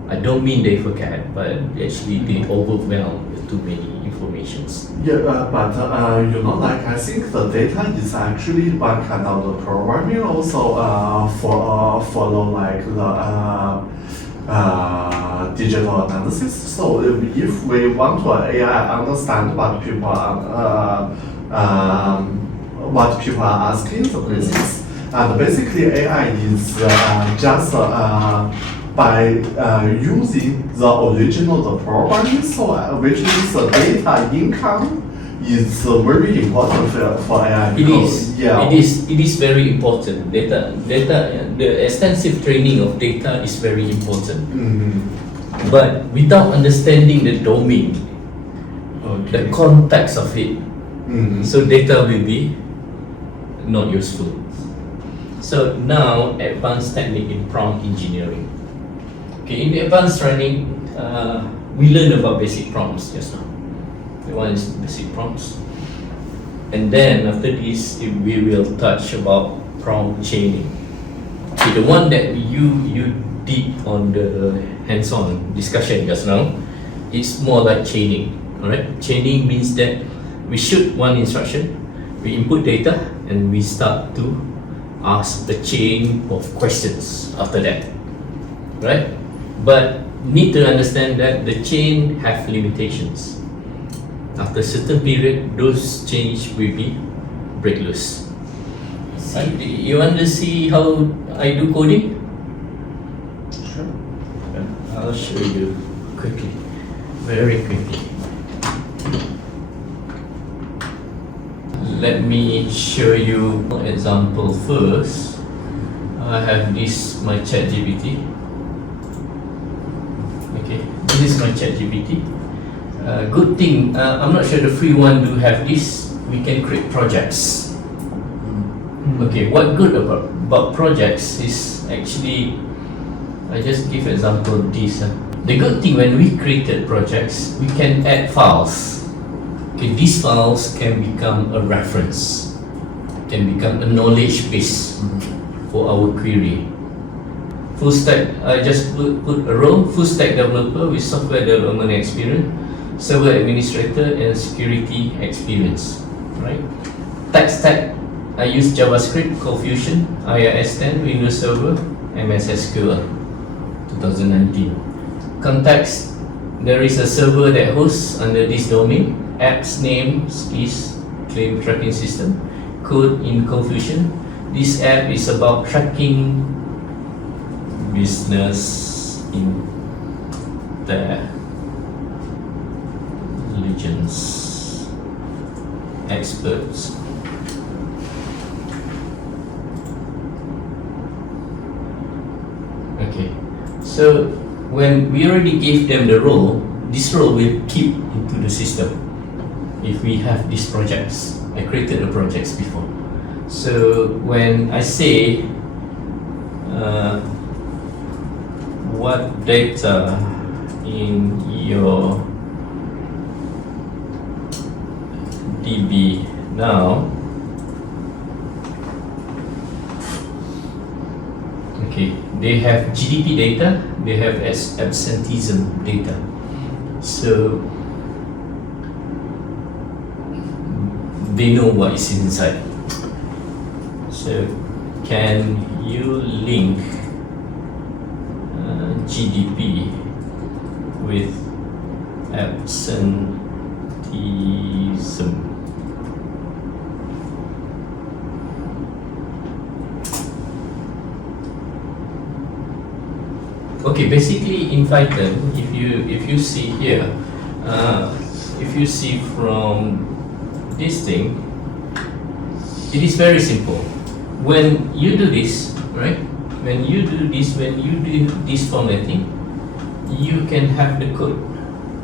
I don't mean they forget, but actually they overwhelm with too many informations. Yeah, but like I think the data is actually one kind of the programming also follow like the digital analysis. So if we want to AI understand what people are asking the questions, and basically AI is just by using the original the programming, so which means the data income is very important for AI. It because- is. Yeah. It is very important. The extensive training of data is very important. But without understanding the domain, the Okay. context of it, so data will be not useful. So now, advanced technique in prompt engineering. Okay, in the advanced training, we learn about basic prompts just now. The one is basic prompts. And then after this, we will touch about prompt chaining. Okay, the one that you did on the hands-on discussion just now, it's more like chaining. Alright, chaining means that we shoot one instruction, we input data, and we start to ask the chain of questions after that. Right? But need to understand that the chain have limitations. After a certain period, those chains will be break loose. You want to see how I do coding? Sure. I'll show you quickly, very quickly. Let me show you an example first. I have this, my ChatGPT. Okay, this is my ChatGPT. Good thing, I'm not sure the free one do have this. We can create projects. Okay, what good about projects is actually, I just give example this. The good thing when we created projects, we can add files. Okay, these files can become a reference, can become a knowledge base for our query. Full stack, I just put a role, full stack developer with software development experience, server administrator and security experience, right? Tech stack, I use JavaScript, Confusion, iOS 10, Windows Server, MS SQL, 2019. Context, there is a server that hosts under this domain. App's name is claim tracking system. Code in Confusion. This app is about tracking business intelligence experts. Okay, so when we already gave them the role, this role will keep into the system. If we have these projects, I created the projects before. So when I say what data in your DB now, okay, they have GDP data, they have absenteeism data. So they know what is inside. So can you link GDP with absenteeism? Okay, basically in Python, if you see here, if you see from this thing, it is very simple. When you do this, right? When you do this formatting, you can have the code.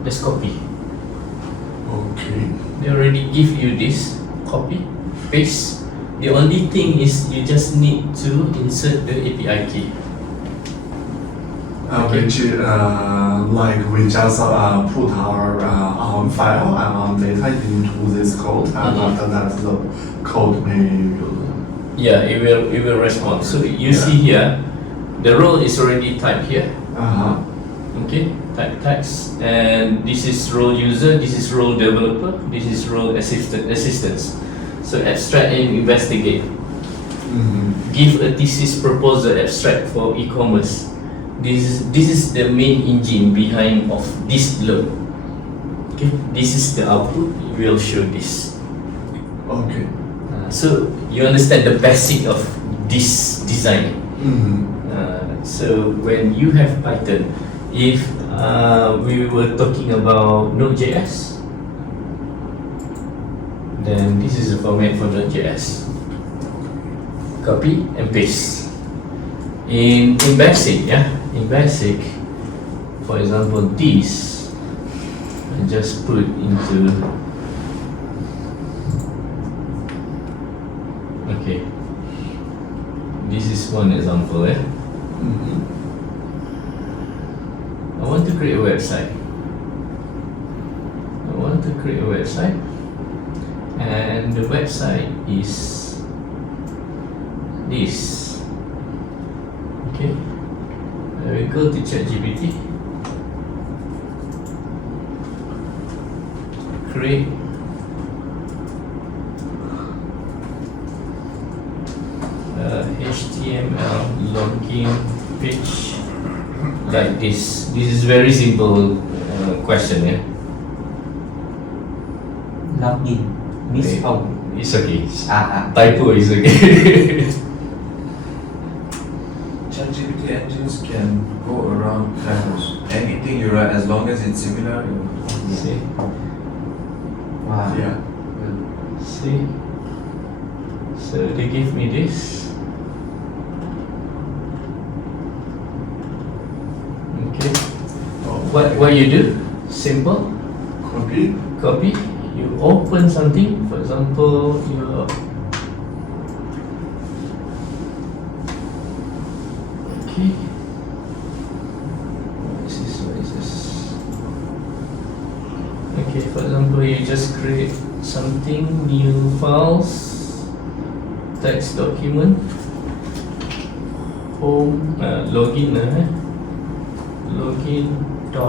Just copy. Okay. They already give you this, copy, paste. The only thing is you just need to insert the API key. Okay. Which like we just put our own file and our data into this code, and after that the code may use. Yeah, it will respond. So you see here, the role is already typed here. Okay, type text, and this is role user, this is role developer, this is role assistants. So abstract and investigate. Give a thesis proposal abstract for e-commerce. This is the main engine behind of this load. Okay, this is the output. It will show this. Okay. So you understand the basic of this design. So when you have Python, if we were talking about Node.js, then this is the format for Node.js. Copy and paste. In basic, in basic, for example, this I just put into. Okay, this is one example. I want to create a website. And the website is this. Okay, I will go to ChatGPT. Create HTML login page like this. This is very simple question. Login. Miss Home. It's okay. Ah. Typo is okay. ChatGPT engines can go around typos. Anything you write, as long as it's similar, you See? Wow. Yeah. See? So they give me this. Okay. What you do? Simple. Copy. You open something. For example, your okay. What is this? Okay. For example, you just create something, new files, text document, home, login, login.html.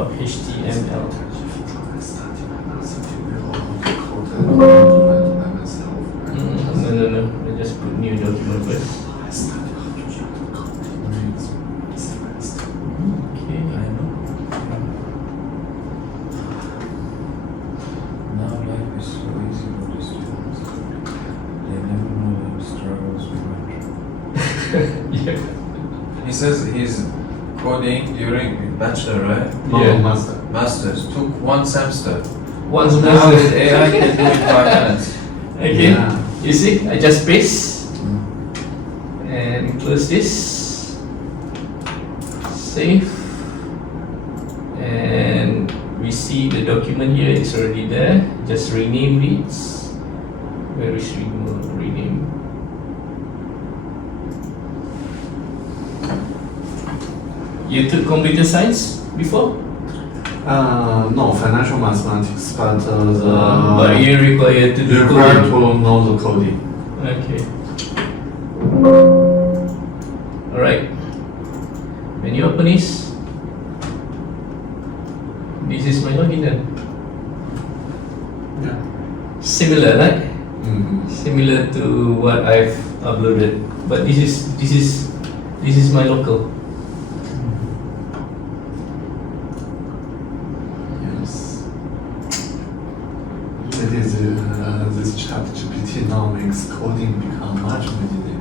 No. I just put new document first. Okay. I know. Now life is so easy for the students. They never know the struggles we went through. Yeah. He says he's coding during bachelor, right? Yeah. Masters. Took one semester. Once Now more. with AI can do it in 5 minutes. Okay. Yeah. You see, I just paste and close this. Save. And we see the document here is already there. Just rename it. Where is rename? You took computer science before? No, financial mathematics, but But you require to do required coding. to know the coding. Okay. Alright. When you open this is my login then. Yeah. Similar, right? similar to what I've uploaded, but this is my local. Yes. It is this ChatGPT now makes coding become much more easy.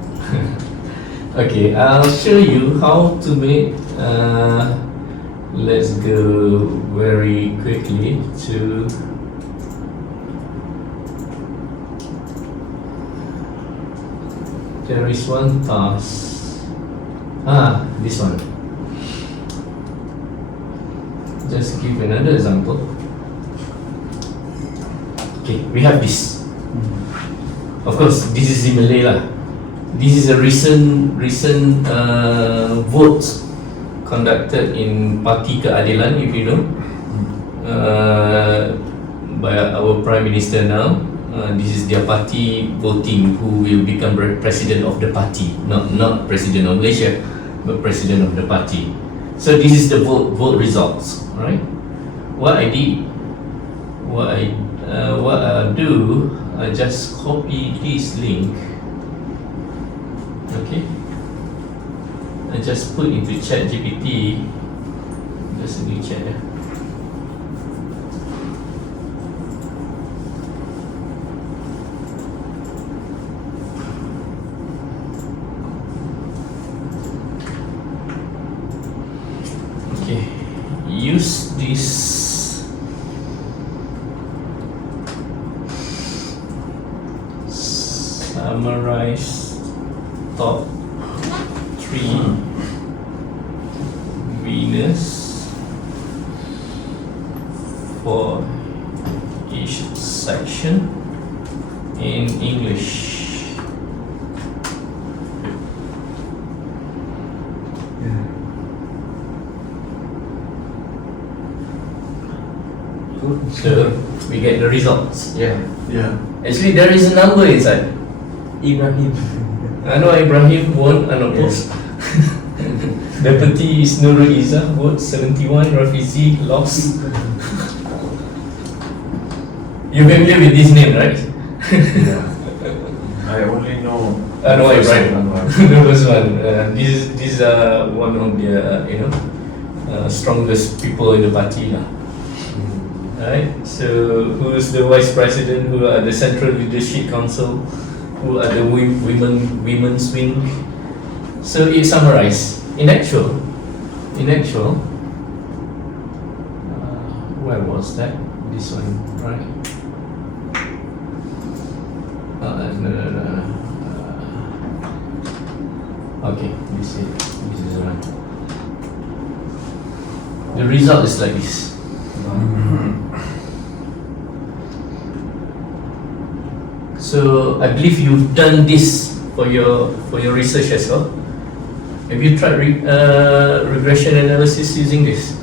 Okay, I'll show you how to make. Let's go very quickly to. There is one task. This one. Just give another example. Okay, we have this. Of course, this is in Malay lah. This is a recent vote conducted in Parti Keadilan, if you know, by our Prime Minister now. This is their party voting who will become president of the party, not president of Malaysia, but president of the party. So this is the vote results, right? What I did, what I do, I just copy this link. Okay, I just put into ChatGPT. Just a new chat. Okay, use this summarize top 3 winners for each section in English. So we get the results. Yeah. Yeah. Actually, there is a number inside. Ibrahim. I know Ibrahim won unopposed. Deputy is Nurul Izzah, vote 71. Rafizi lost. You familiar with this name, right? Yeah. I only know. No, the first Ibrahim. one. The first one. These are one of the strongest people in the party lah. Right. So who's the vice president? Who are the central leadership council? Who are the women's wing? So it summarized. In actual, where was that? This one, right? No. Okay, this is right. The result is like this. So I believe you've done this for your research as well. Have you tried regression analysis using this?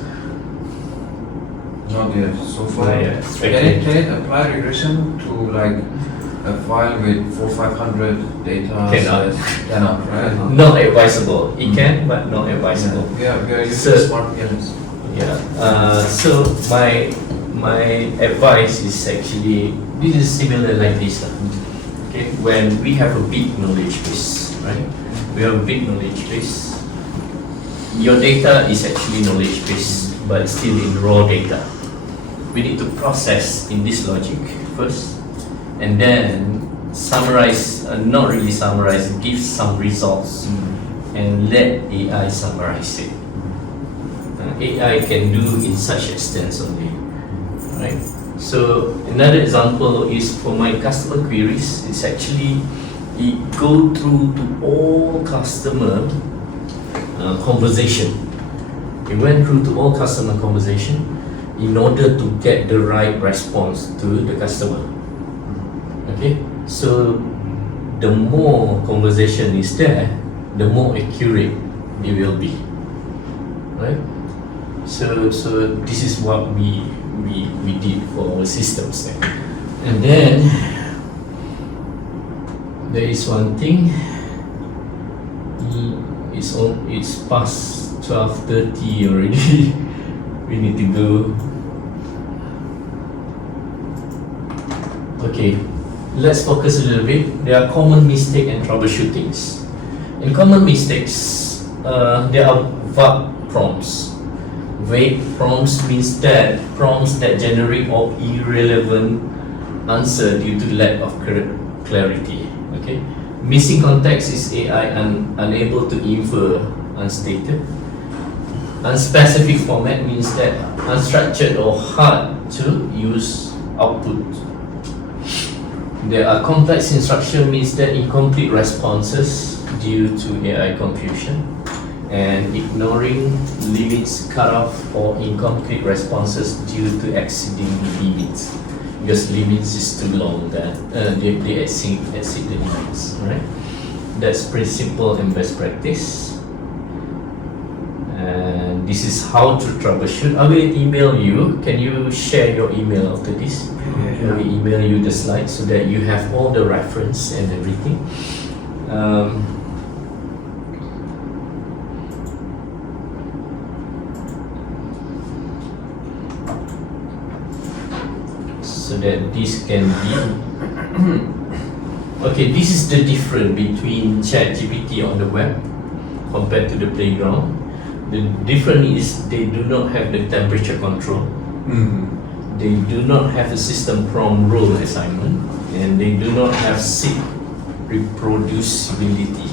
Not yet. So far. Yeah. Can it apply regression to like a file with 400-500 data? Cannot. Cannot, right? Not advisable. It can, but not advisable. Yeah, we are using So- smart PMs. Yeah. So my advice is actually this is similar like this. Okay. When we have a big knowledge base, right? We have a big knowledge base. Your data is actually knowledge base, but still in raw data. We need to process in this logic first, and then summarize. Not really summarize. Give some results, and let AI summarize it. AI can do in such extent only, right? So another example is for my customer queries. It's actually it go through to all customer conversation. It went through to all customer conversation in order to get the right response to the customer. Okay, so the more conversation is there, the more accurate it will be, right? So this is what we did for our systems there. And then there is one thing. It's past 12:30 already. We need to go. Okay. let's focus a little bit. There are common mistakes and troubleshootings. In common mistakes, there are vague prompts. Vague prompts means that prompts that generate or irrelevant answer due to lack of clarity. Okay, missing context is AI unable to infer unstated. Unspecific format means that unstructured or hard to use output. There are complex instruction means that incomplete responses due to AI confusion, and ignoring limits, cutoff, or incomplete responses due to exceeding limits, because limits is too long that they exceed the limits. Right? That's principle and best practice. And this is how to troubleshoot. I will email you. Can you share your email after this? I will email you the slides so that you have all the reference and everything. So that this can be okay. This is the difference between ChatGPT on the web compared to the Playground. The difference is they do not have the temperature control. They do not have the system prompt role assignment, and they do not have seek reproducibility.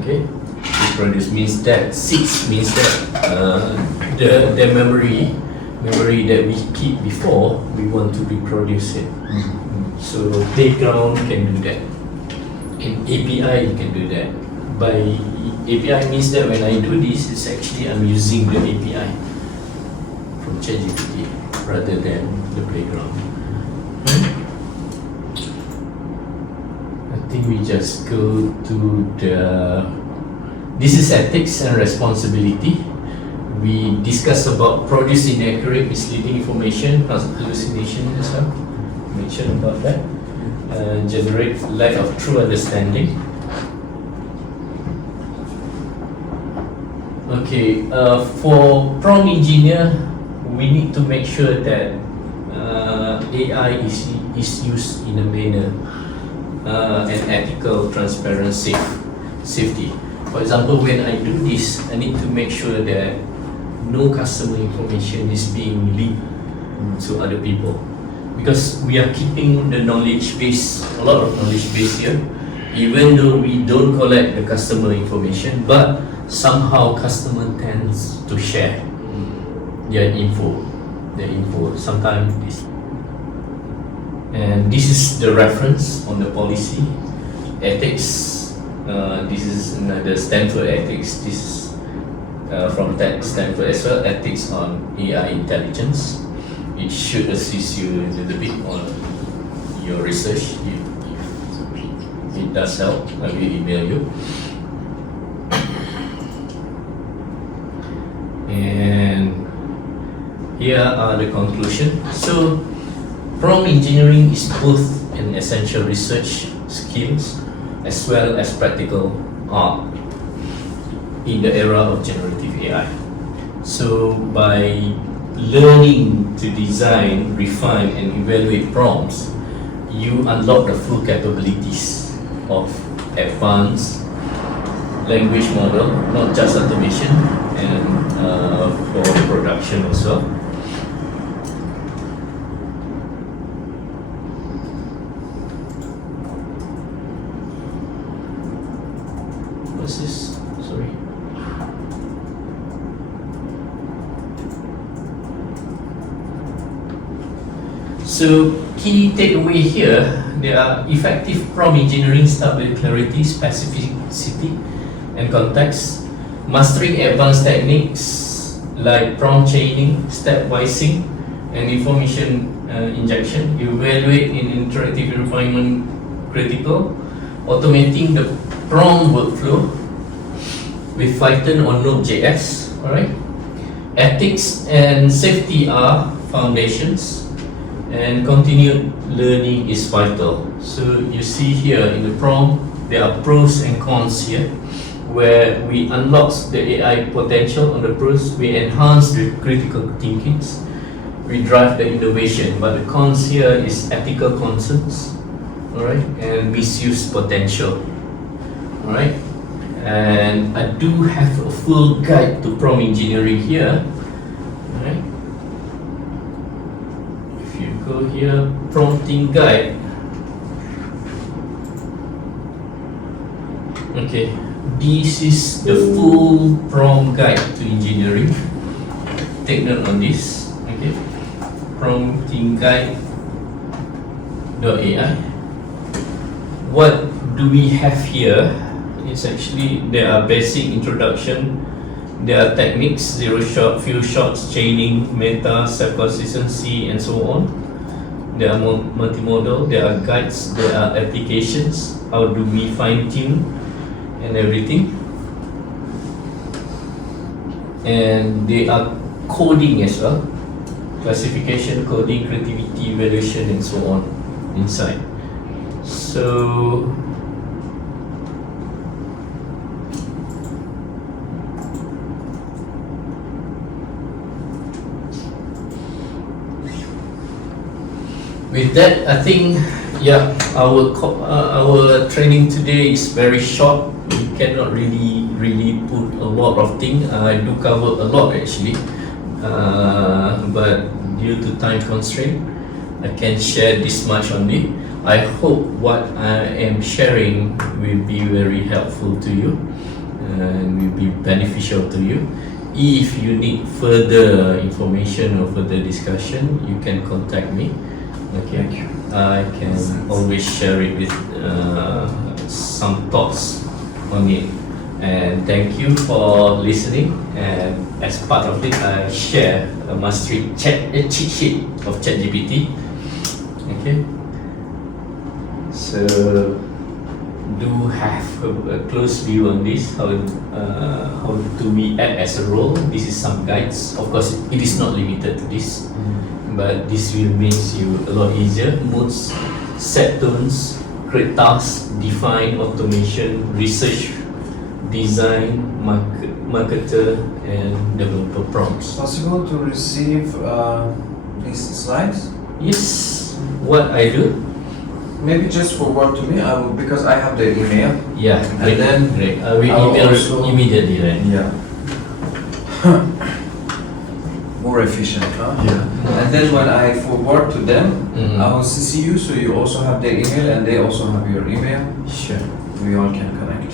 Okay, reproduce means that seeks means that the memory that we keep before we want to reproduce it. So Playground can do that. In API you can do that. By API means that when I do this, it's actually I'm using the API from ChatGPT rather than the Playground. I think we just go to this is ethics and responsibility. We discuss about produce inaccurate, misleading information, hallucination as well. Mention about that. Generate lack of true understanding. Okay, for prompt engineer, we need to make sure that AI is used in a manner and ethical, transparent, safety. For example, when I do this, I need to make sure that no customer information is being leaked to other people, because we are keeping the knowledge base, a lot of knowledge base here, even though we don't collect the customer information, but somehow customer tends to share their info sometimes this. And this is the reference on the policy ethics. This is another Stanford ethics. This is from Stanford as well, ethics on AI intelligence. It should assist you a little bit on your research if it does help. I will email you. And here are the conclusion. So prompt engineering is both an essential research skills as well as practical art in the era of generative AI. So by learning to design, refine and evaluate prompts, you unlock the full capabilities of advanced language model, not just automation, and for production as well. What's this? Sorry. So key takeaway here, there are effective prompt engineering start with clarity, specificity and context, mastering advanced techniques like prompt chaining, stepwising and information injection, evaluate in interactive refinement critical, automating the prompt workflow with Python or Node.js. Alright, ethics and safety are foundations, and continued learning is vital. So you see here in the prompt, there are pros and cons here, where we unlock the AI potential. On the pros, we enhance the critical thinkings, we drive the innovation, but the cons here is ethical concerns, all right, and misuse potential, all right. And I do have a full guide to prompt engineering here, all right. If you go here, prompting guide, okay, this is the full prompt guide to engineering. Take note on this, okay. Prompting guide.ai. What do we have here? It's actually, there are basic introduction, there are techniques, zero shot, few shots, chaining, meta, self-consistency, and so on. There are multimodal, there are guides, there are applications, how do we fine-tune, and everything. And they are coding as well, classification, coding, creativity, evaluation, and so on inside. So with that, I think, yeah, our training today is very short. We cannot really put a lot of things. I do cover a lot actually, but due to time constraint, I can share this much only. I hope what I am sharing will be very helpful to you and will be beneficial to you. If you need further information or further discussion, you can contact me. Okay, I can always share it with some thoughts on it. And thank you for listening. And as part of it, I share a mastery cheat sheet of ChatGPT. Okay, so do have a close view on this. How do we act as a role? This is some guides. Of course, it is not limited to this. But this will make you a lot easier. Modes, set tones, create tasks, define automation, research, design, marketer, and developer prompts. Possible to receive these slides? Yes, what I do? Maybe just forward to me. I will, because I have the email. Yeah, And great, then great. I will I'll email also- immediately, right? Yeah. More efficient, huh? Yeah. And then when I forward to them, Mhm. I will CC you, so you also have their email and they also have your email. Sure. We all can connect.